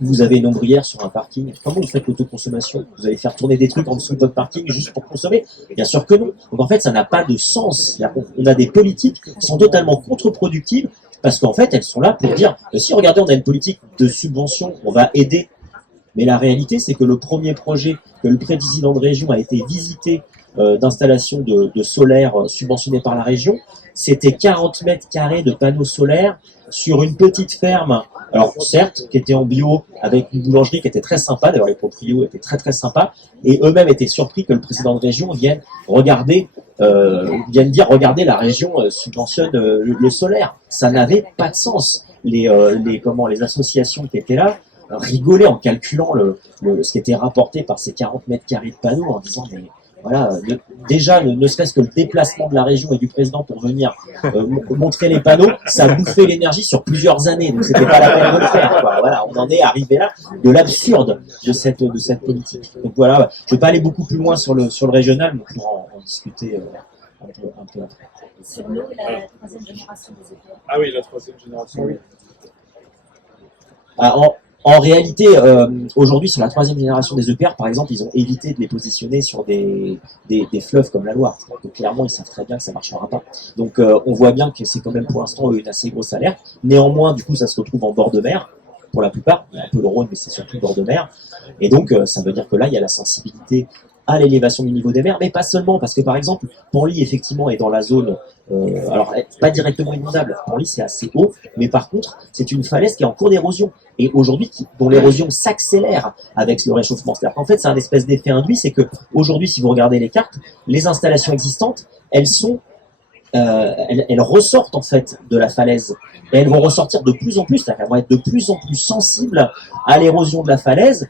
vous avez une ombrière sur un parking, comment vous faites l'autoconsommation? Vous allez faire tourner des trucs en dessous de votre parking juste pour consommer? Bien sûr que non. Donc en fait, ça n'a pas de sens. On a des politiques qui sont totalement contre-productives parce qu'en fait, elles sont là pour dire, si regardez, on a une politique de subvention, on va aider. Mais la réalité, c'est que le premier projet que le président de région a été visité d'installation de solaire subventionné par la région, c'était 40 mètres carrés de panneaux solaires sur une petite ferme, alors certes, qui était en bio, avec une boulangerie qui était très sympa, d'ailleurs les proprios étaient très très sympas, et eux-mêmes étaient surpris que le président de région vienne dire, regardez, la région subventionne le solaire. Ça n'avait pas de sens. Les associations qui étaient là rigolaient en calculant ce qui était rapporté par ces 40 mètres carrés de panneaux, en disant, mais voilà, déjà, ne serait-ce que le déplacement de la région et du président pour venir montrer les panneaux, ça bouffait l'énergie sur plusieurs années, donc c'était pas la peine de le faire, quoi. Voilà, on en est arrivé là, de l'absurde de cette politique. Donc voilà, je vais pas aller beaucoup plus loin sur le régional, mais on pourra en discuter un peu après. Sur l'eau et la troisième génération des EPR. Ah oui, la troisième génération. Oui. En réalité, aujourd'hui, sur la troisième génération des EPR, par exemple, ils ont évité de les positionner sur des fleuves comme la Loire. Donc clairement, ils savent très bien que ça ne marchera pas. Donc on voit bien que c'est quand même pour l'instant une assez grosse alerte. Néanmoins, du coup, ça se retrouve en bord de mer, pour la plupart. Il y a un peu le Rhône, mais c'est surtout bord de mer. Et donc, ça veut dire que là, il y a la sensibilité à l'élévation du niveau des mers, mais pas seulement, parce que par exemple, Penly, effectivement, est dans la zone, alors pas directement inondable, Penly c'est assez haut, mais par contre, c'est une falaise qui est en cours d'érosion, et aujourd'hui, dont l'érosion s'accélère avec le réchauffement. C'est-à-dire qu'en fait, c'est un espèce d'effet induit, c'est que aujourd'hui, si vous regardez les cartes, les installations existantes, elles ressortent en fait de la falaise, et elles vont ressortir de plus en plus, c'est-à-dire qu'elles vont être de plus en plus sensibles à l'érosion de la falaise,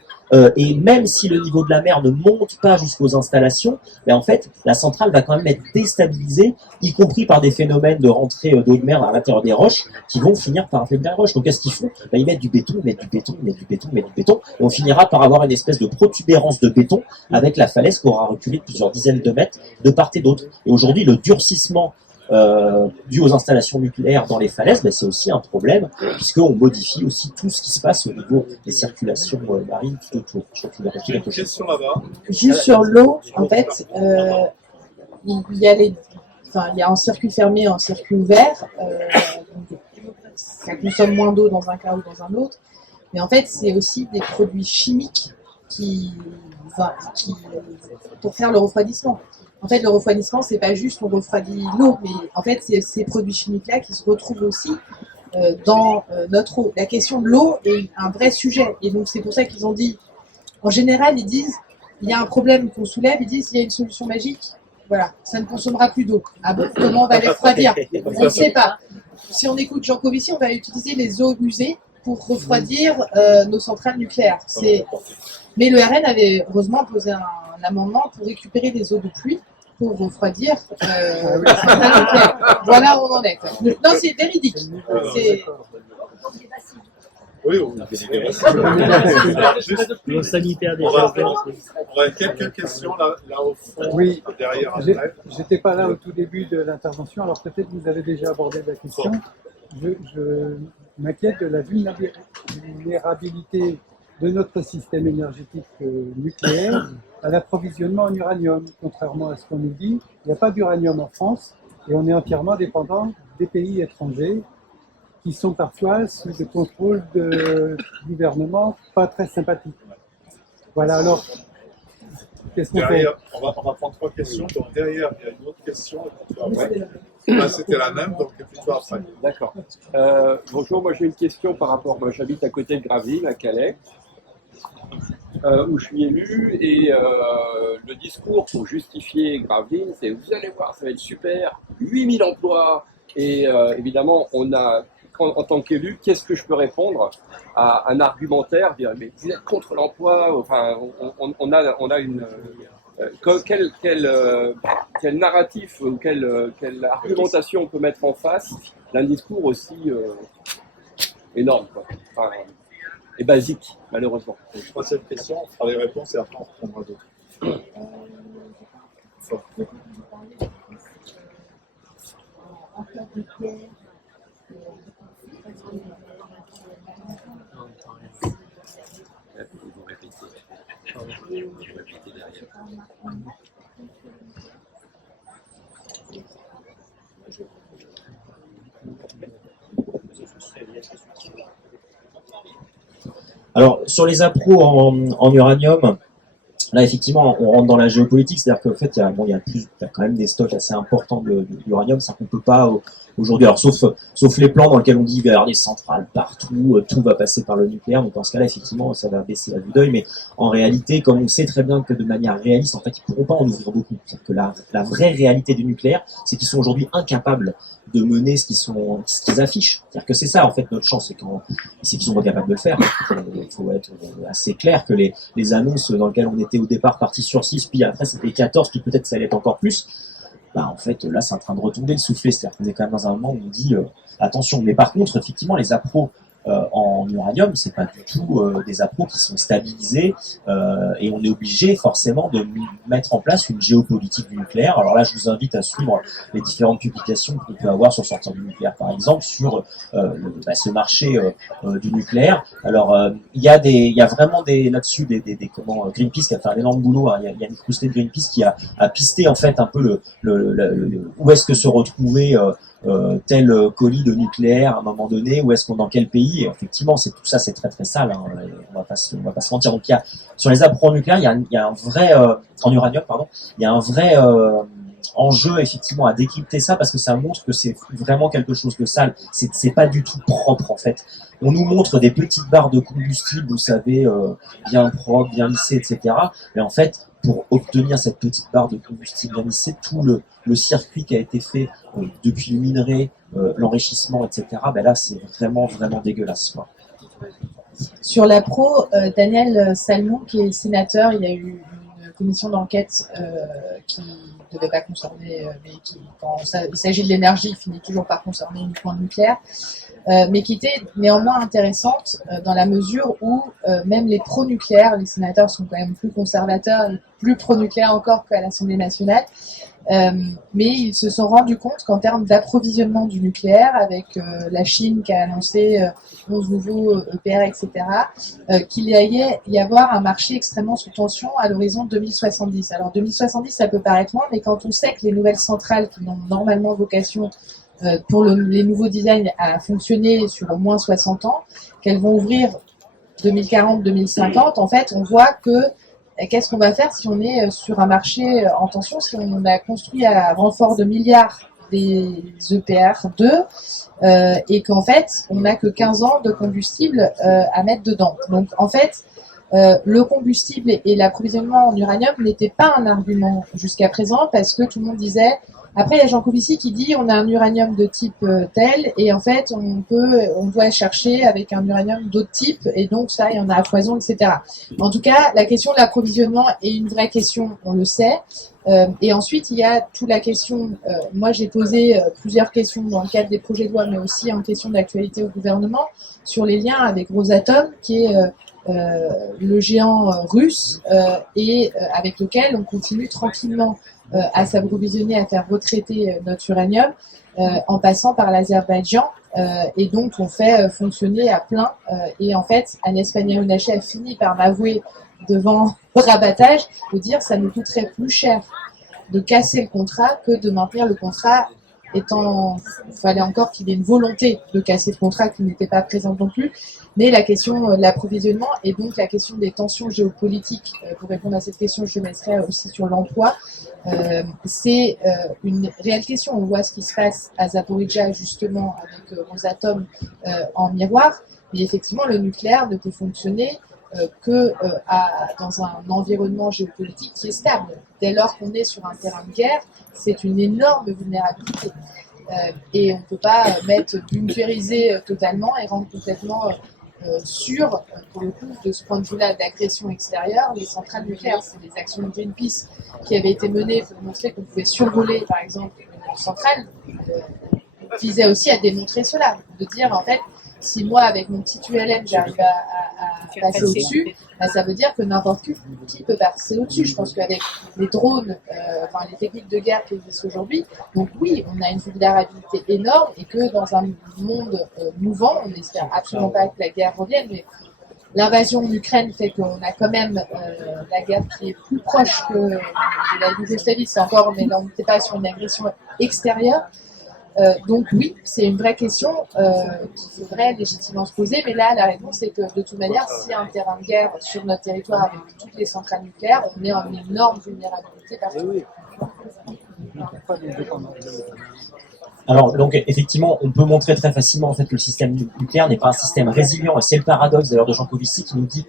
et même si le niveau de la mer ne monte pas jusqu'aux installations, mais en fait, la centrale va quand même être déstabilisée, y compris par des phénomènes de rentrée d'eau de mer à l'intérieur des roches, qui vont finir par affaiblir les roches. Donc qu'est-ce qu'ils font? Ils mettent du béton, ils mettent du béton, ils mettent du béton, ils mettent du béton, et on finira par avoir une espèce de protubérance de béton avec la falaise qui aura reculé de plusieurs dizaines de mètres de part et d'autre. Et aujourd'hui, le durcissement dû aux installations nucléaires dans les falaises, c'est aussi un problème, puisqu'on modifie aussi tout ce qui se passe au niveau des circulations marines tout autour. Je crois qu'il y a quelque chose. Question là-bas. Juste sur l'eau, en fait, il y a en circuit fermé et en circuit ouvert. Donc, ça consomme moins d'eau dans un cas ou dans un autre. Mais en fait, c'est aussi des produits chimiques pour faire le refroidissement. En fait, le refroidissement, c'est pas juste on refroidit l'eau, mais en fait, c'est ces produits chimiques-là qui se retrouvent aussi dans notre eau. La question de l'eau est un vrai sujet. Et donc, c'est pour ça qu'ils ont dit, en général, ils disent, il y a un problème qu'on soulève, ils disent, il y a une solution magique. Voilà, ça ne consommera plus d'eau. Ah bon, comment on va les refroidir? On ne sait pas. Si on écoute Jean Covici, on va utiliser les eaux usées pour refroidir nos centrales nucléaires. Mais le RN avait heureusement posé un amendement pour récupérer les eaux de pluie pour refroidir les centrales nucléaires. Voilà où on en est. Non, c'est véridique. Oui, on a Le sanitaire des on a quelques questions là au fond, oui, derrière. J'étais pas là au tout début de l'intervention, alors peut-être que vous avez déjà abordé la question. Je m'inquiète de la vulnérabilité de notre système énergétique nucléaire à l'approvisionnement en uranium. Contrairement à ce qu'on nous dit, il n'y a pas d'uranium en France et on est entièrement dépendant des pays étrangers qui sont parfois sous le contrôle de gouvernements pas très sympathiques. Voilà, alors, qu'est-ce qu'on fait? On va prendre 3 questions. Donc derrière, il y a une autre question. Et puis après. Là, c'était la même, donc plutôt après. D'accord. Bonjour, moi j'ai une question par rapport. Moi j'habite à côté de Gravelines, à Calais, où je suis élu, et le discours pour justifier Gravelines, c'est vous allez voir, ça va être super, 8000 emplois, et évidemment, on a. En tant qu'élu, qu'est-ce que je peux répondre à un argumentaire, dire mais vous êtes contre l'emploi, enfin on a une quel narratif ou quelle argumentation on peut mettre en face d'un discours aussi énorme, quoi. Enfin, et basique, malheureusement. Troisième question, on fera les réponses et après on reprendra d'autres. Alors, sur les appros en uranium, là, effectivement, on rentre dans la géopolitique, c'est-à-dire qu'en fait, il y a quand même des stocks assez importants d'uranium, c'est qu'on peut pas aujourd'hui, alors sauf les plans dans lesquels on dit il va y avoir des centrales partout, tout va passer par le nucléaire, donc dans ce cas-là, effectivement, ça va baisser la vue d'œil, mais en réalité, comme on sait très bien que de manière réaliste, en fait, ils pourront pas en ouvrir beaucoup. C'est-à-dire que la vraie réalité du nucléaire, c'est qu'ils sont aujourd'hui incapables de mener ce qu'ils affichent. C'est-à-dire que c'est ça, en fait, notre chance, c'est qu'ils sont pas capables de le faire. Il faut être assez clair que les annonces dans lesquelles on était au départ parti sur 6, puis après c'était 14, puis peut-être ça allait être encore plus. Bah, en fait, là, c'est en train de retomber le soufflet. C'est-à-dire qu'on est quand même dans un moment où on dit attention. Mais par contre, effectivement, les appros en uranium, c'est pas du tout des appros qui sont stabilisés et on est obligé forcément de mettre en place une géopolitique du nucléaire. Alors là, je vous invite à suivre les différentes publications qu'on peut avoir sur Sortir du nucléaire, par exemple, sur ce marché du nucléaire. Alors il y a vraiment là-dessus Greenpeace qui a fait un énorme boulot. Hein. Il y a Yannick Rousselet de Greenpeace qui a pisté en fait un peu où est-ce que se retrouvait tel colis de nucléaire à un moment donné, où est-ce qu'on dans quel pays, et effectivement tout ça c'est très très sale, hein, on va pas se mentir. Donc il y a sur les appros nucléaires, il y a un vrai en uranium pardon, il y a un vrai enjeu effectivement à décrypter ça, parce que ça montre que c'est vraiment quelque chose de sale, c'est pas du tout propre en fait. On nous montre des petites barres de combustible, vous savez, bien propres, bien lissées, etc. Mais en fait, pour obtenir cette petite barre de combustible bien lissée, tout le circuit qui a été fait depuis le minerai, l'enrichissement, etc. Ben là, c'est vraiment vraiment dégueulasse, quoi. Sur la pro, Daniel Salmon, qui est sénateur, il y a eu une commission d'enquête qui ne devait pas concerner, mais qui, quand il s'agit de l'énergie, finit toujours par concerner uniquement le nucléaire, mais qui était néanmoins intéressante dans la mesure où même les pro-nucléaires, les sénateurs sont quand même plus conservateurs, plus pro-nucléaires encore qu'à l'Assemblée nationale, mais ils se sont rendus compte qu'en termes d'approvisionnement du nucléaire, avec la Chine qui a annoncé 11 nouveaux EPR, etc., qu'il allait y avoir un marché extrêmement sous tension à l'horizon 2070. Alors 2070, ça peut paraître loin, mais quand on sait que les nouvelles centrales qui ont normalement vocation pour les nouveaux designs à fonctionner sur au moins 60 ans, qu'elles vont ouvrir 2040-2050, en fait, on voit que qu'est-ce qu'on va faire si on est sur un marché en tension, si on a construit à renfort de milliards des EPR2 et qu'en fait, on n'a que 15 ans de combustible à mettre dedans. Donc, en fait, le combustible et l'approvisionnement en uranium n'étaient pas un argument jusqu'à présent, parce que tout le monde disait... Après, il y a Jean Covici qui dit on a un uranium de type tel, et en fait, on doit chercher avec un uranium d'autre type, et donc ça, il y en a à foison, etc. En tout cas, la question de l'approvisionnement est une vraie question, on le sait. Et ensuite, il y a toute la question, moi j'ai posé plusieurs questions dans le cadre des projets de loi, mais aussi en question d'actualité au gouvernement, sur les liens avec Rosatom, qui est le géant russe, et avec lequel on continue tranquillement à s'approvisionner, à faire retraiter notre uranium, en passant par l'Azerbaïdjan, et donc on fait fonctionner à plein. Et en fait, Agnès Pannier-Runacher a fini par m'avouer devant le rabattage de dire ça nous coûterait plus cher de casser le contrat que de maintenir le contrat, étant, il fallait encore qu'il y ait une volonté de casser le contrat qui n'était pas présente non plus. Mais la question de l'approvisionnement et donc la question des tensions géopolitiques, pour répondre à cette question, je mettrai aussi sur l'emploi. C'est une réelle question. On voit ce qui se passe à Zaporizhzhia justement avec Rosatom en miroir, mais effectivement le nucléaire ne peut fonctionner que dans un environnement géopolitique qui est stable. Dès lors qu'on est sur un terrain de guerre, c'est une énorme vulnérabilité. Et on ne peut pas bunkériser totalement et rendre complètement sûr, pour le coup, de ce point de vue-là, d'agression extérieure, les centrales nucléaires. C'est des actions de Greenpeace qui avaient été menées pour montrer qu'on pouvait survoler, par exemple, une centrale, visait aussi à démontrer cela, de dire, en fait, si moi, avec mon petit ULM, j'arrive à passer au-dessus, bah, ça veut dire que n'importe qui peut passer au-dessus. Je pense qu'avec les drones, les techniques de guerre qui existent aujourd'hui, donc oui, on a une vulnérabilité énorme, et que dans un monde mouvant, on n'espère absolument pas que la guerre revienne, mais l'invasion en Ukraine fait qu'on a quand même la guerre qui est plus proche que de la Yougoslavie. C'est encore, mais là, on n'était pas sur une agression extérieure. Donc oui, c'est une vraie question qu'il faudrait légitimement se poser. Mais là, la réponse est que de toute manière, s'il y a un terrain de guerre sur notre territoire avec toutes les centrales nucléaires, on est en énorme vulnérabilité partout. Alors, donc, effectivement, on peut montrer très facilement en fait que le système nucléaire n'est pas un système résilient, et c'est le paradoxe d'ailleurs de Jean Covici qui nous dit,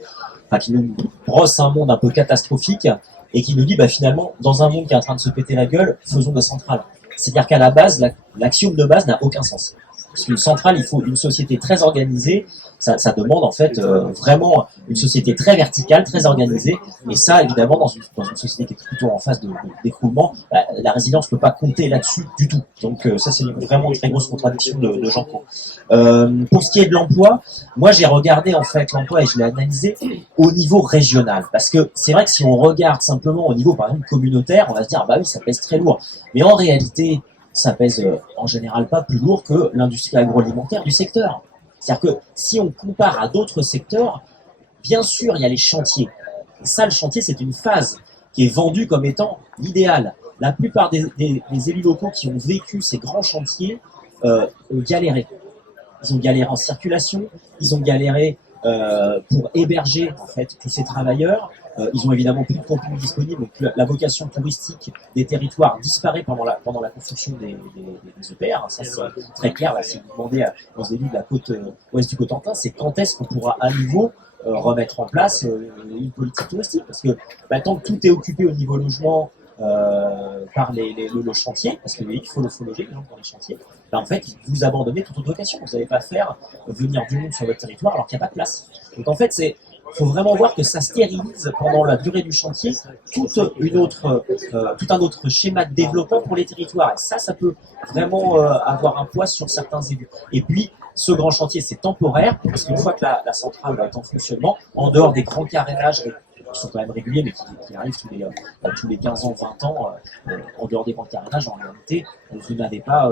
enfin, qui nous brosse un monde un peu catastrophique et qui nous dit, bah, finalement, dans un monde qui est en train de se péter la gueule, faisons des centrales. C'est-à-dire qu'à la base, l'axiome de base n'a aucun sens. Parce qu'une centrale, il faut une société très organisée. Ça demande en fait vraiment une société très verticale, très organisée. Et ça, évidemment, dans une société qui est plutôt en phase d'écroulement, la résilience ne peut pas compter là-dessus du tout. Donc ça, c'est vraiment une très grosse contradiction de Jean Paul. Pour ce qui est de l'emploi, moi j'ai regardé en fait l'emploi et je l'ai analysé au niveau régional. Parce que c'est vrai que si on regarde simplement au niveau, par exemple, communautaire, on va se dire, bah oui, ça pèse très lourd. Mais en réalité, ça pèse en général pas plus lourd que l'industrie agroalimentaire du secteur. C'est-à-dire que si on compare à d'autres secteurs, bien sûr, il y a les chantiers. Et ça, le chantier, c'est une phase qui est vendue comme étant l'idéal. La plupart des élus locaux qui ont vécu ces grands chantiers ont galéré. Ils ont galéré en circulation, ils ont galéré pour héberger en fait tous ces travailleurs. Ils ont évidemment plus de contenu disponible, donc la vocation touristique des territoires disparaît pendant la construction des EPR. Ça, c'est très clair. Là, si vous demandez aux élus de la côte ouest du Cotentin, c'est quand est-ce qu'on pourra à nouveau remettre en place une politique touristique, parce que tant que tout est occupé au niveau logement par le chantier, parce qu'il faut loger les gens dans les chantiers, en fait, vous abandonnez toute autre vocation. Vous n'allez pas faire venir du monde sur votre territoire alors qu'il n'y a pas de place. Donc en fait, il faut vraiment voir que ça stérilise pendant la durée du chantier tout un autre schéma de développement pour les territoires. Et ça peut vraiment avoir un poids sur certains élus. Et puis, ce grand chantier, c'est temporaire, parce qu'une fois que la centrale va être en fonctionnement, en dehors des grands carénages qui sont quand même réguliers, mais qui arrivent tous les 15 ans, 20 ans, en dehors des grands carénages, en réalité, vous n'avez pas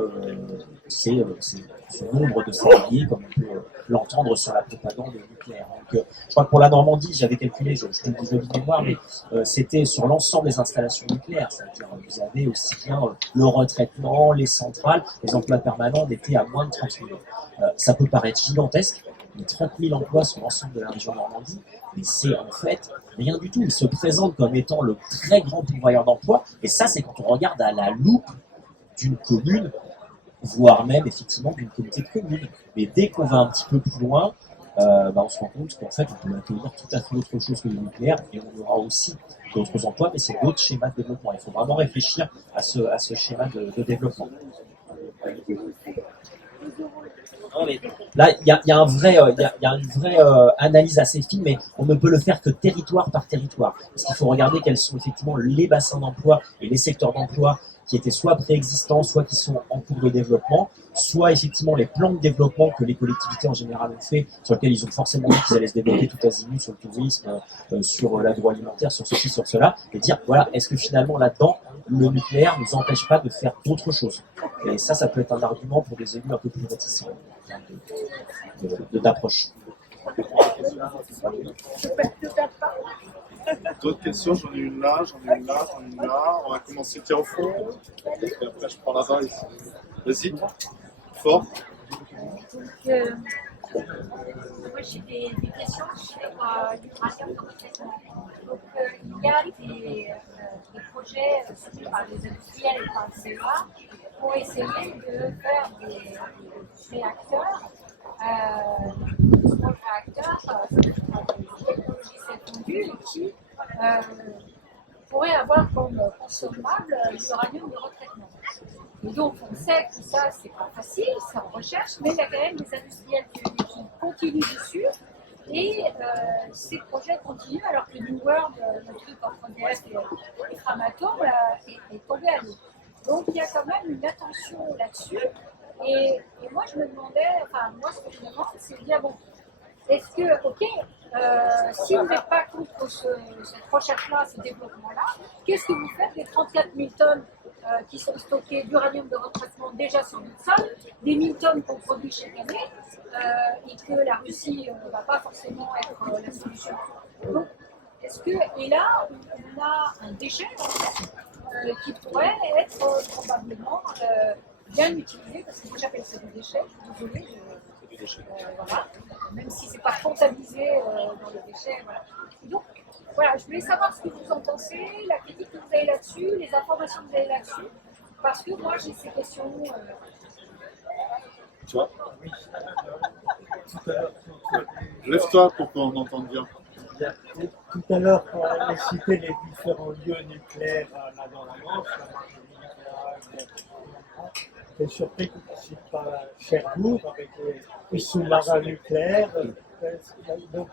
ce nombre de salariés comme on peut l'entendre sur la propagande nucléaire. Donc, je crois que pour la Normandie, j'avais calculé, je te le dis de mémoire, mais c'était sur l'ensemble des installations nucléaires. C'est-à-dire vous avez aussi bien le retraitement, les centrales, les emplois permanents étaient à moins de 30 000. Ça peut paraître gigantesque, mais 30 000 emplois sur l'ensemble de la région Normandie, mais c'est en fait rien du tout. Il se présente comme étant le très grand pourvoyeur d'emplois, et ça, c'est quand on regarde à la loupe d'une commune, voire même effectivement d'une communauté de communes. Mais dès qu'on va un petit peu plus loin, on se rend compte qu'en fait, on peut accueillir tout à fait autre chose que le nucléaire, et on aura aussi d'autres emplois, mais c'est d'autres schémas de développement. Il faut vraiment réfléchir à ce schéma de développement. Non, mais là, il y a une vraie analyse assez fine, mais on ne peut le faire que territoire par territoire. Parce qu'il faut regarder quels sont effectivement les bassins d'emploi et les secteurs d'emploi qui étaient soit préexistants, soit qui sont en cours de développement, soit effectivement les plans de développement que les collectivités en général ont fait, sur lesquels ils ont forcément dit qu'ils allaient se développer tout azimut sur le tourisme, sur l'agroalimentaire, sur ceci, sur cela, et dire, voilà, est-ce que finalement là-dedans, le nucléaire ne nous empêche pas de faire d'autres choses? Et ça peut être un argument pour des élus un peu plus réticents d'approche. D'autres questions? J'en ai une là, j'en ai une là, j'en ai une là. On va commencer tiens au fond. Et après, je prends là-bas ici. Vas-y. Fort. Moi, j'ai des questions sur l'uranium de retraitement. Donc, il y a des projets soutenus par les industriels et par le CEA pour essayer de faire des réacteurs, small réacteurs, technologie étendue qui pourraient avoir comme consommable l'uranium de retraitement. Et donc, on sait que ça, c'est pas facile, c'est en recherche, mais il y a quand même des industriels qui continuent dessus. Et ces projets continuent alors que New World, le truc entre EDF et Framatome, est tombé à l'eau. Donc, il y a quand même une attention là-dessus. Et moi, je me demandais, moi, ce que je me demande, c'est de dire, bon, est-ce que, ok, si vous n'êtes pas contre cette recherche-là, ce développement-là, qu'est-ce que vous faites des 34 000 tonnes qui sont stockés d'uranium de retraitement déjà sur notre sol, des 1000 tonnes qu'on produit chaque année, et que la Russie ne va pas forcément être la solution. Donc, et là, on a un déchet qui pourrait être probablement bien utilisé, parce que moi j'appelle ça des déchets, je suis désolée, voilà. Même si ce n'est pas comptabilisé dans les déchets. Voilà. Donc, voilà, je voulais savoir ce que vous en pensez, la critique que vous avez là-dessus, les informations que vous avez là-dessus, parce que moi j'ai ces questions. Tu vois? Lève-toi pour qu'on entende bien. Tout à l'heure, quand on a cité les différents lieux nucléaires là dans la Manche, j'ai surpris que tu ne cites pas Cherbourg avec les sous-marins nucléaires. Donc,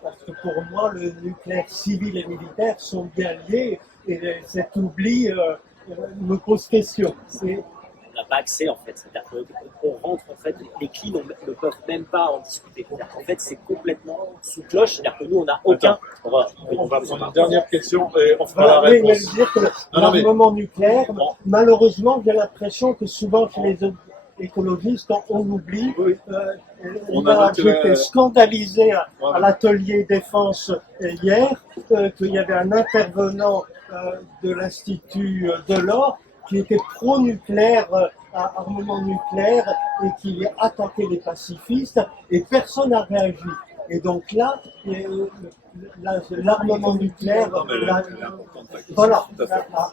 parce que pour moi, le nucléaire civil et militaire sont bien liés et cet oubli me pose question. On n'a pas accès en fait, c'est-à-dire qu'on rentre en fait, les clients ne peuvent même pas en discuter. En fait, c'est complètement sous cloche, c'est-à-dire que nous on n'a aucun. On va prendre une dernière question et on fera la Oui, mais réponse. je veux dire que l'armement nucléaire, malheureusement, j'ai l'impression que souvent chez les écologistes, on oublie. J'ai été scandalisé à l'atelier défense hier qu'il y avait un intervenant de l'Institut Delors qui était pro-nucléaire, à armement nucléaire, et qui attaquait les pacifistes, et personne n'a réagi. Et donc là, l'armement nucléaire, voilà,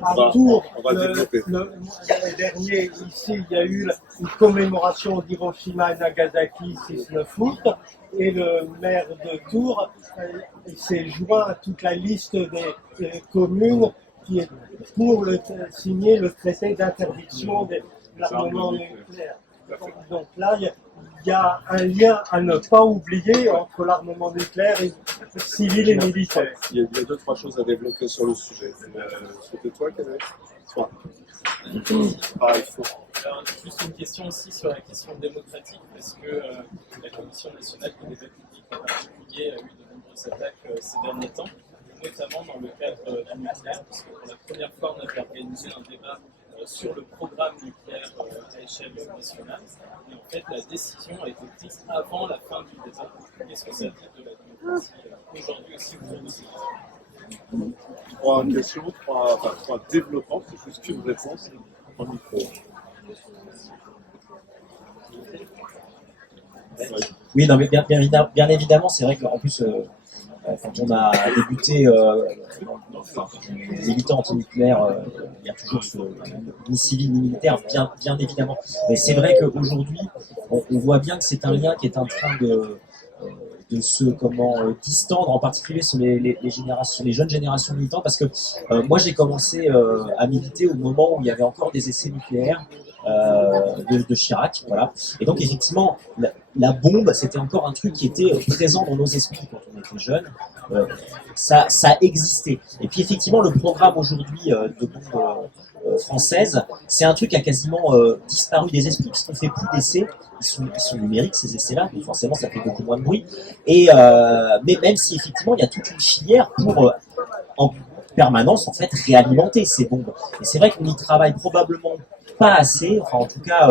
à Tours, l'année dernière, ici, il y a eu une commémoration d'Hiroshima et Nagasaki, 6-9 août, et le maire de Tours s'est joint à toute la liste des communes qui est pour signer le traité d'interdiction de l'armement nucléaire. Donc là, il y a un lien à ne pas oublier entre l'armement nucléaire et civil et militaire. Il y a 2-3 choses à développer sur le sujet. C'était toi qui avais toi. Alors, juste une question aussi sur la question démocratique, parce que la Commission nationale des débats publics en particulier a eu de nombreuses attaques ces derniers temps, notamment dans le cadre du nucléaire, parce que pour la première fois, on avait organisé un débat sur le programme nucléaire à échelle nationale. Et en fait, la décision a été prise avant la fin du débat. Qu'est-ce que ça dit de la démocratie aujourd'hui aussi autour de ces questions? 3 questions, 3 développements, c'est juste qu'une réponse en micro. Oui, non, mais bien évidemment, c'est vrai qu'en plus, quand on a débuté les militants antinucléaires, il y a toujours ni civil ni militaire, bien évidemment. Mais c'est vrai qu'aujourd'hui, on voit bien que c'est un lien qui est en train de se distendre, en particulier sur les jeunes générations militantes, parce que moi j'ai commencé à militer au moment où il y avait encore des essais nucléaires de Chirac, voilà. Et donc effectivement, la bombe, c'était encore un truc qui était présent dans nos esprits quand on était jeunes. Ça existait. Et puis effectivement, le programme aujourd'hui de bombe française, c'est un truc qui a quasiment disparu des esprits, puisqu'on fait plus d'essais. Ils sont numériques, ces essais-là, donc forcément ça fait beaucoup moins de bruit. Et mais même si effectivement il y a toute une filière pour en permanence en fait réalimenter ces bombes. Et c'est vrai qu'on y travaille probablement pas assez, enfin en tout cas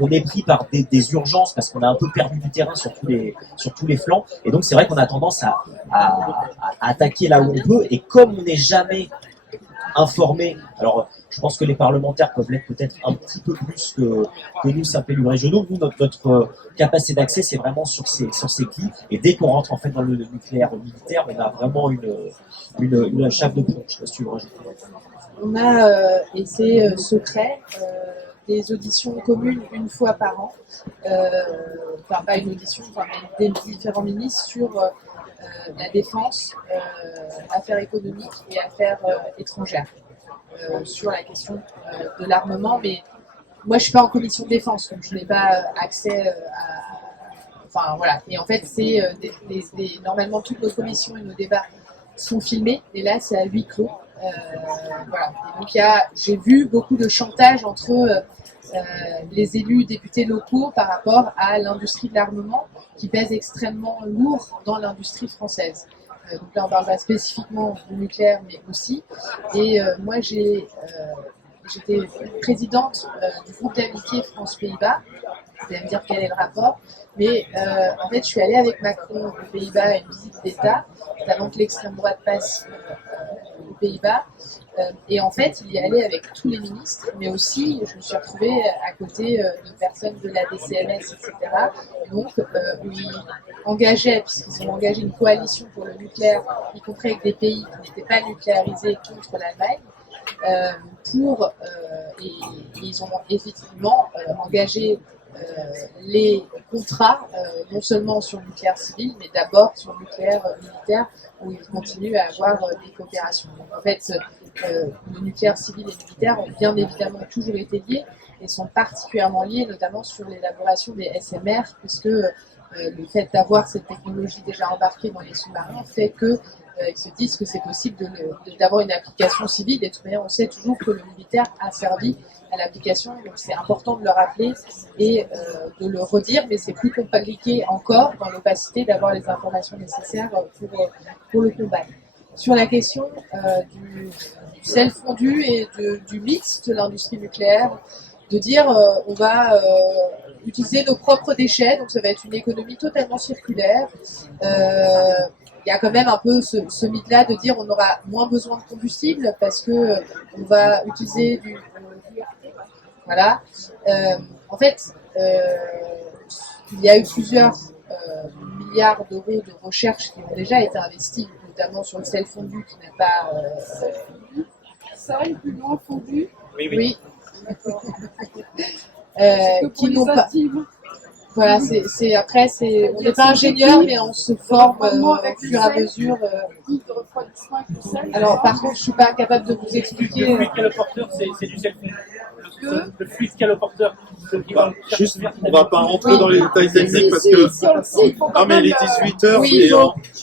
on est pris par des urgences parce qu'on a un peu perdu du terrain sur tous les flancs, et donc c'est vrai qu'on a tendance à attaquer là où on peut, et comme on n'est jamais informé, alors je pense que les parlementaires peuvent l'être peut-être un petit peu plus que nous, simples élus régionaux. Nous, notre capacité d'accès, c'est vraiment sur ces clés, et dès qu'on rentre en fait dans le nucléaire militaire, on a vraiment une chape de plomb. Je sais pas si tu veux rajouter. On a, et c'est secret, des auditions communes une fois par an, enfin pas une audition, mais des différents ministres sur la défense, affaires économiques et affaires étrangères, sur la question de l'armement. Mais moi je suis pas en commission de défense, donc je n'ai pas accès à... Enfin voilà, et en fait c'est normalement toutes nos commissions et nos débats sont filmés, et là c'est à huis clos. Voilà. Et donc j'ai vu beaucoup de chantage entre les élus députés locaux par rapport à l'industrie de l'armement, qui pèse extrêmement lourd dans l'industrie française. Donc là on parle pas spécifiquement du nucléaire, mais aussi. Et moi j'ai j'étais présidente du groupe d'amitié France-Pays-Bas. Vous allez me dire quel est le rapport. Mais en fait, je suis allée avec Macron aux Pays-Bas à une visite d'État, avant que l'extrême droite passe aux Pays-Bas. Et en fait, il y allait avec tous les ministres, mais aussi, je me suis retrouvée à côté de personnes de la DCNS, etc. Donc, où ils engageaient, puisqu'ils ont engagé une coalition pour le nucléaire, y compris avec des pays qui n'étaient pas nucléarisés contre l'Allemagne, et ils ont effectivement engagé les contrats, non seulement sur le nucléaire civil, mais d'abord sur le nucléaire militaire, où ils continuent à avoir des coopérations. Donc, en fait, le nucléaire civil et le militaire ont bien évidemment toujours été liés et sont particulièrement liés, notamment sur l'élaboration des SMR, puisque le fait d'avoir cette technologie déjà embarquée dans les sous-marins fait que ils se disent que c'est possible d'avoir une application civile. Et de toute manière, on sait toujours que le militaire a servi à l'application, donc c'est important de le rappeler et de le redire, mais c'est plus compliqué encore dans l'opacité d'avoir les informations nécessaires pour le combattre. Sur la question du sel fondu et du mythe de l'industrie nucléaire, de dire on va utiliser nos propres déchets, donc ça va être une économie totalement circulaire. Il y a quand même un peu ce mythe-là de dire on aura moins besoin de combustible parce que on va utiliser du voilà. En fait, il y a eu plusieurs milliards d'euros de recherche qui ont déjà été investis, notamment sur le sel fondu qui n'a pas Sel, plus loin fondu. Oui. Qui n'ont pas. Voilà, après, on n'est pas ingénieur, mais on se forme au fur et à mesure. Alors, par contre, je suis pas capable de vous expliquer. Le fluide caloporteur, c'est du sel fondu. Le fluide caloporteur. Juste, on va pas rentrer dans les détails techniques parce que. Non, mais il est 18h et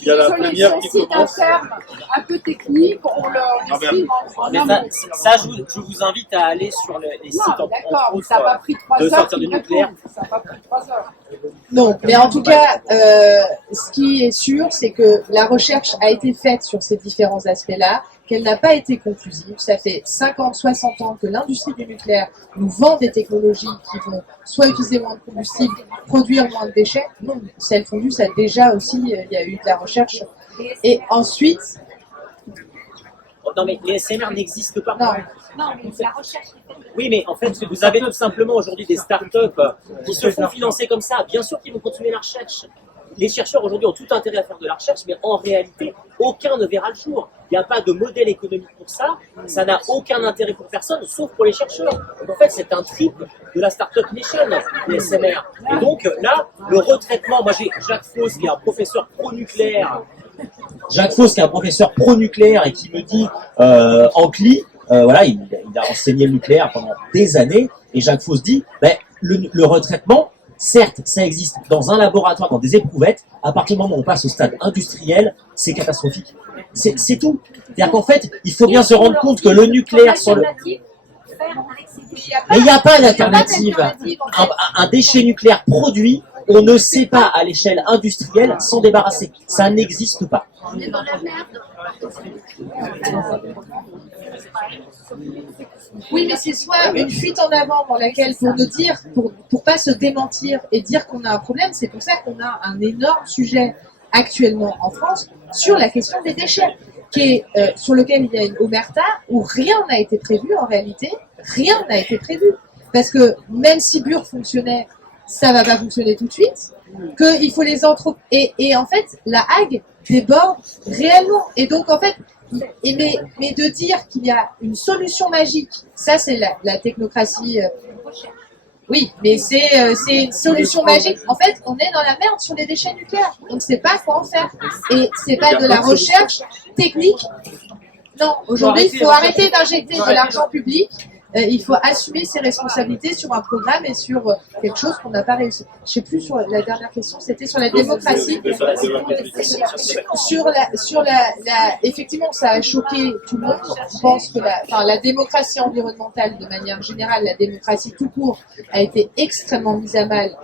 il y a la première qui commence. Un peu technique, on l'exprime Ça, je vous invite à aller sur les sites ça n'a pas pris 3 heures de sortir du nucléaire. Ça n'a pas pris 3 heures. Non, mais en tout cas, ce qui est sûr, c'est que la recherche a été faite sur ces différents aspects-là, qu'elle n'a pas été conclusive. Ça fait 50, 60 ans que l'industrie du nucléaire nous vend des technologies qui vont soit utiliser moins de combustible, produire moins de déchets. Non, sel fondu, ça déjà aussi, il y a eu de la recherche. Et ensuite... Non, mais les SMR n'existent pas. Non, mais la recherche. Oui, mais en fait, vous avez tout simplement aujourd'hui des startups qui se font financer comme ça. Bien sûr qu'ils vont continuer la recherche. Les chercheurs aujourd'hui ont tout intérêt à faire de la recherche, mais en réalité, aucun ne verra le jour. Il n'y a pas de modèle économique pour ça. Ça n'a aucun intérêt pour personne, sauf pour les chercheurs. Donc en fait, c'est un trip de la Startup Nation, les SMR. Et donc là, le retraitement, moi j'ai Jacques Fausse qui est un professeur pro-nucléaire. Jacques Fausse qui est un professeur pro-nucléaire et qui me dit en CLI, voilà, il a enseigné le nucléaire pendant des années, et Jacques Fausse dit, le retraitement, certes, ça existe dans un laboratoire, dans des éprouvettes. À partir du moment où on passe au stade industriel, c'est catastrophique. C'est tout. C'est-à-dire qu'en fait, il faut bien se rendre compte que le nucléaire sur le... Mais il n'y a pas d'alternative. Un déchet nucléaire produit, on ne sait pas à l'échelle industrielle s'en débarrasser. Ça n'existe pas. On est dans la merde. Oui, mais c'est soit une fuite en avant dans laquelle, pour nous dire, pour pas se démentir et dire qu'on a un problème, c'est pour ça qu'on a un énorme sujet actuellement en France sur la question des déchets, sur lequel il y a une omerta où rien n'a été prévu en réalité, rien n'a été prévu. Parce que même si Bure fonctionnait, ça va pas fonctionner tout de suite, qu'il faut les et en fait, la Hague déborde réellement. Et donc, en fait, mais de dire qu'il y a une solution magique, ça c'est la technocratie. Oui, mais c'est une solution magique. En fait, on est dans la merde sur les déchets nucléaires. On ne sait pas quoi en faire. Et c'est pas de la recherche technique. Non, aujourd'hui, il faut arrêter d'injecter de l'argent public. Il faut assumer ses responsabilités sur un programme et sur quelque chose qu'on n'a pas réussi. Je ne sais plus sur la dernière question, c'était sur la démocratie. Effectivement, ça a choqué tout le monde. Je pense que la démocratie environnementale, de manière générale, la démocratie tout court, a été extrêmement mise à mal.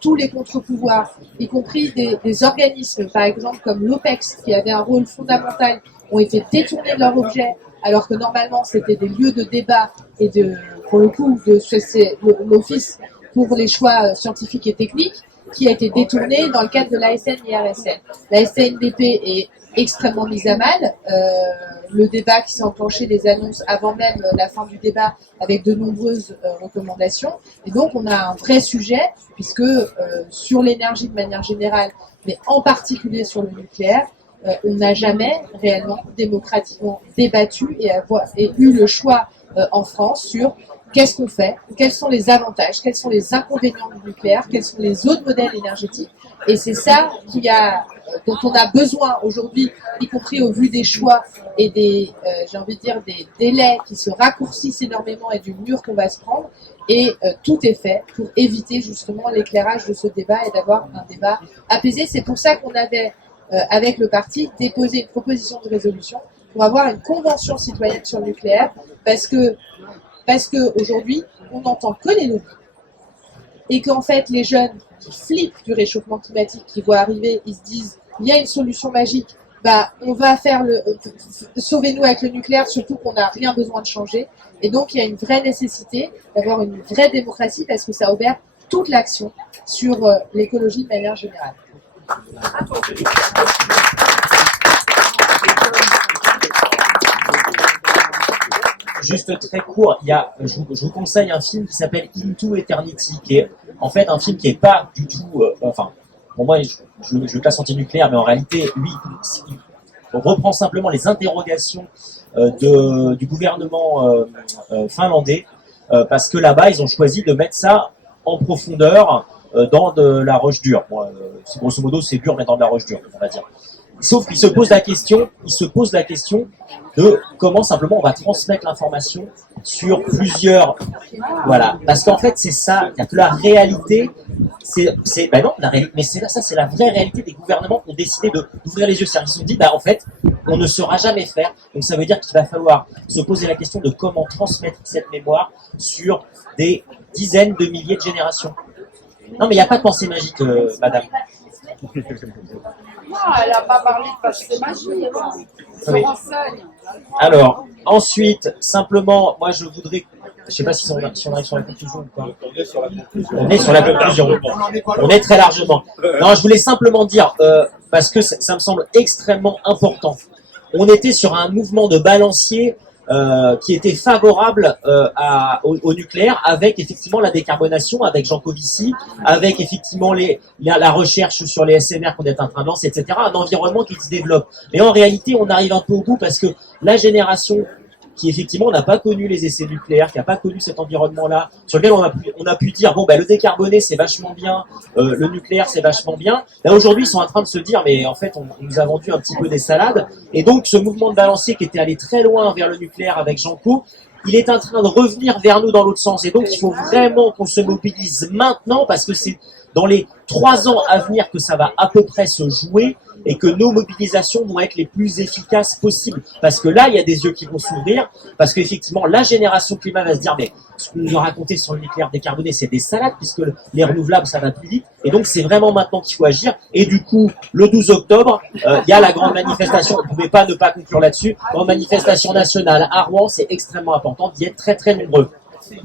Tous les contre-pouvoirs, y compris des organismes, par exemple comme l'OPEX, qui avait un rôle fondamental, ont été détournés de leur objet alors que normalement c'était des lieux de débat et pour le coup, c'est l'Office pour les choix scientifiques et techniques qui a été détourné dans le cadre de l'ASN-IRSN. La SNDP est extrêmement mise à mal. Le débat qui s'est enclenché, les annonces avant même la fin du débat avec de nombreuses recommandations. Et donc on a un vrai sujet puisque sur l'énergie de manière générale, mais en particulier sur le nucléaire, on n'a jamais réellement démocratiquement débattu et eu le choix en France sur qu'est-ce qu'on fait, quels sont les avantages, quels sont les inconvénients du nucléaire, quels sont les autres modèles énergétiques. Et c'est ça dont on a besoin aujourd'hui, y compris au vu des choix et des délais qui se raccourcissent énormément et du mur qu'on va se prendre. Et tout est fait pour éviter justement l'éclairage de ce débat et d'avoir un débat apaisé. C'est pour ça qu'on avait, avec le parti, déposé une proposition de résolution pour avoir une convention citoyenne sur le nucléaire, parce que aujourd'hui, on n'entend que les lobbies et qu'en fait, les jeunes qui flippent du réchauffement climatique, qui voient arriver, ils se disent, il y a une solution magique, on va faire sauvez-nous avec le nucléaire, surtout qu'on n'a rien besoin de changer. Et donc, il y a une vraie nécessité d'avoir une vraie démocratie parce que ça opère toute l'action sur l'écologie de manière générale. Juste très court, je vous conseille un film qui s'appelle Into Eternity, qui est en fait un film qui n'est pas du tout, pour moi je le classe anti-nucléaire, mais en réalité lui on reprend simplement les interrogations du gouvernement finlandais, parce que là-bas ils ont choisi de mettre ça en profondeur dans de la roche dure. Bon, grosso modo c'est dur, mais dans de la roche dure, on va dire. Sauf qu'il se pose la question de comment simplement on va transmettre l'information sur plusieurs, voilà, parce qu'en fait c'est ça, il y a que la réalité, c'est la vraie réalité des gouvernements qui ont décidé d'ouvrir les yeux. Ils se sont dit en fait on ne saura jamais faire, donc ça veut dire qu'il va falloir se poser la question de comment transmettre cette mémoire sur des dizaines de milliers de générations. Non mais il n'y a pas de pensée magique, madame. Non, elle n'a pas parlé de pensée magique. Se renseigne. Alors, ensuite, simplement, moi je voudrais, je ne sais pas si on arrive sur la conclusion ou pas. On est sur la conclusion. On est sur la conclusion. On est très largement. Non, je voulais simplement dire, parce que ça me semble extrêmement important. On était sur un mouvement de balancier qui était favorable au nucléaire, avec effectivement la décarbonation, avec Jean Covici, avec effectivement la recherche sur les SMR qu'on est en train de lancer, etc. Un environnement qui se développe. Mais en réalité, on arrive un peu au bout parce que la génération qui effectivement n'a pas connu les essais nucléaires, qui n'a pas connu cet environnement-là, sur lequel on a pu dire le décarboné c'est vachement bien, le nucléaire c'est vachement bien. Là aujourd'hui ils sont en train de se dire mais en fait on nous a vendu un petit peu des salades, et donc ce mouvement de balancier qui était allé très loin vers le nucléaire avec Jean Co, il est en train de revenir vers nous dans l'autre sens, et donc il faut vraiment qu'on se mobilise maintenant parce que c'est dans les 3 ans à venir que ça va à peu près se jouer, et que nos mobilisations vont être les plus efficaces possibles. Parce que là, il y a des yeux qui vont s'ouvrir, parce qu'effectivement, la génération climat va se dire, mais ce qu'on nous a raconté sur le nucléaire décarboné, c'est des salades, puisque les renouvelables, ça va plus vite. Et donc, c'est vraiment maintenant qu'il faut agir. Et du coup, le 12 octobre, il y a la grande manifestation. On ne pouvait pas ne pas conclure là-dessus. Grande manifestation nationale à Rouen, c'est extrêmement important d'y être très, très nombreux. Merci.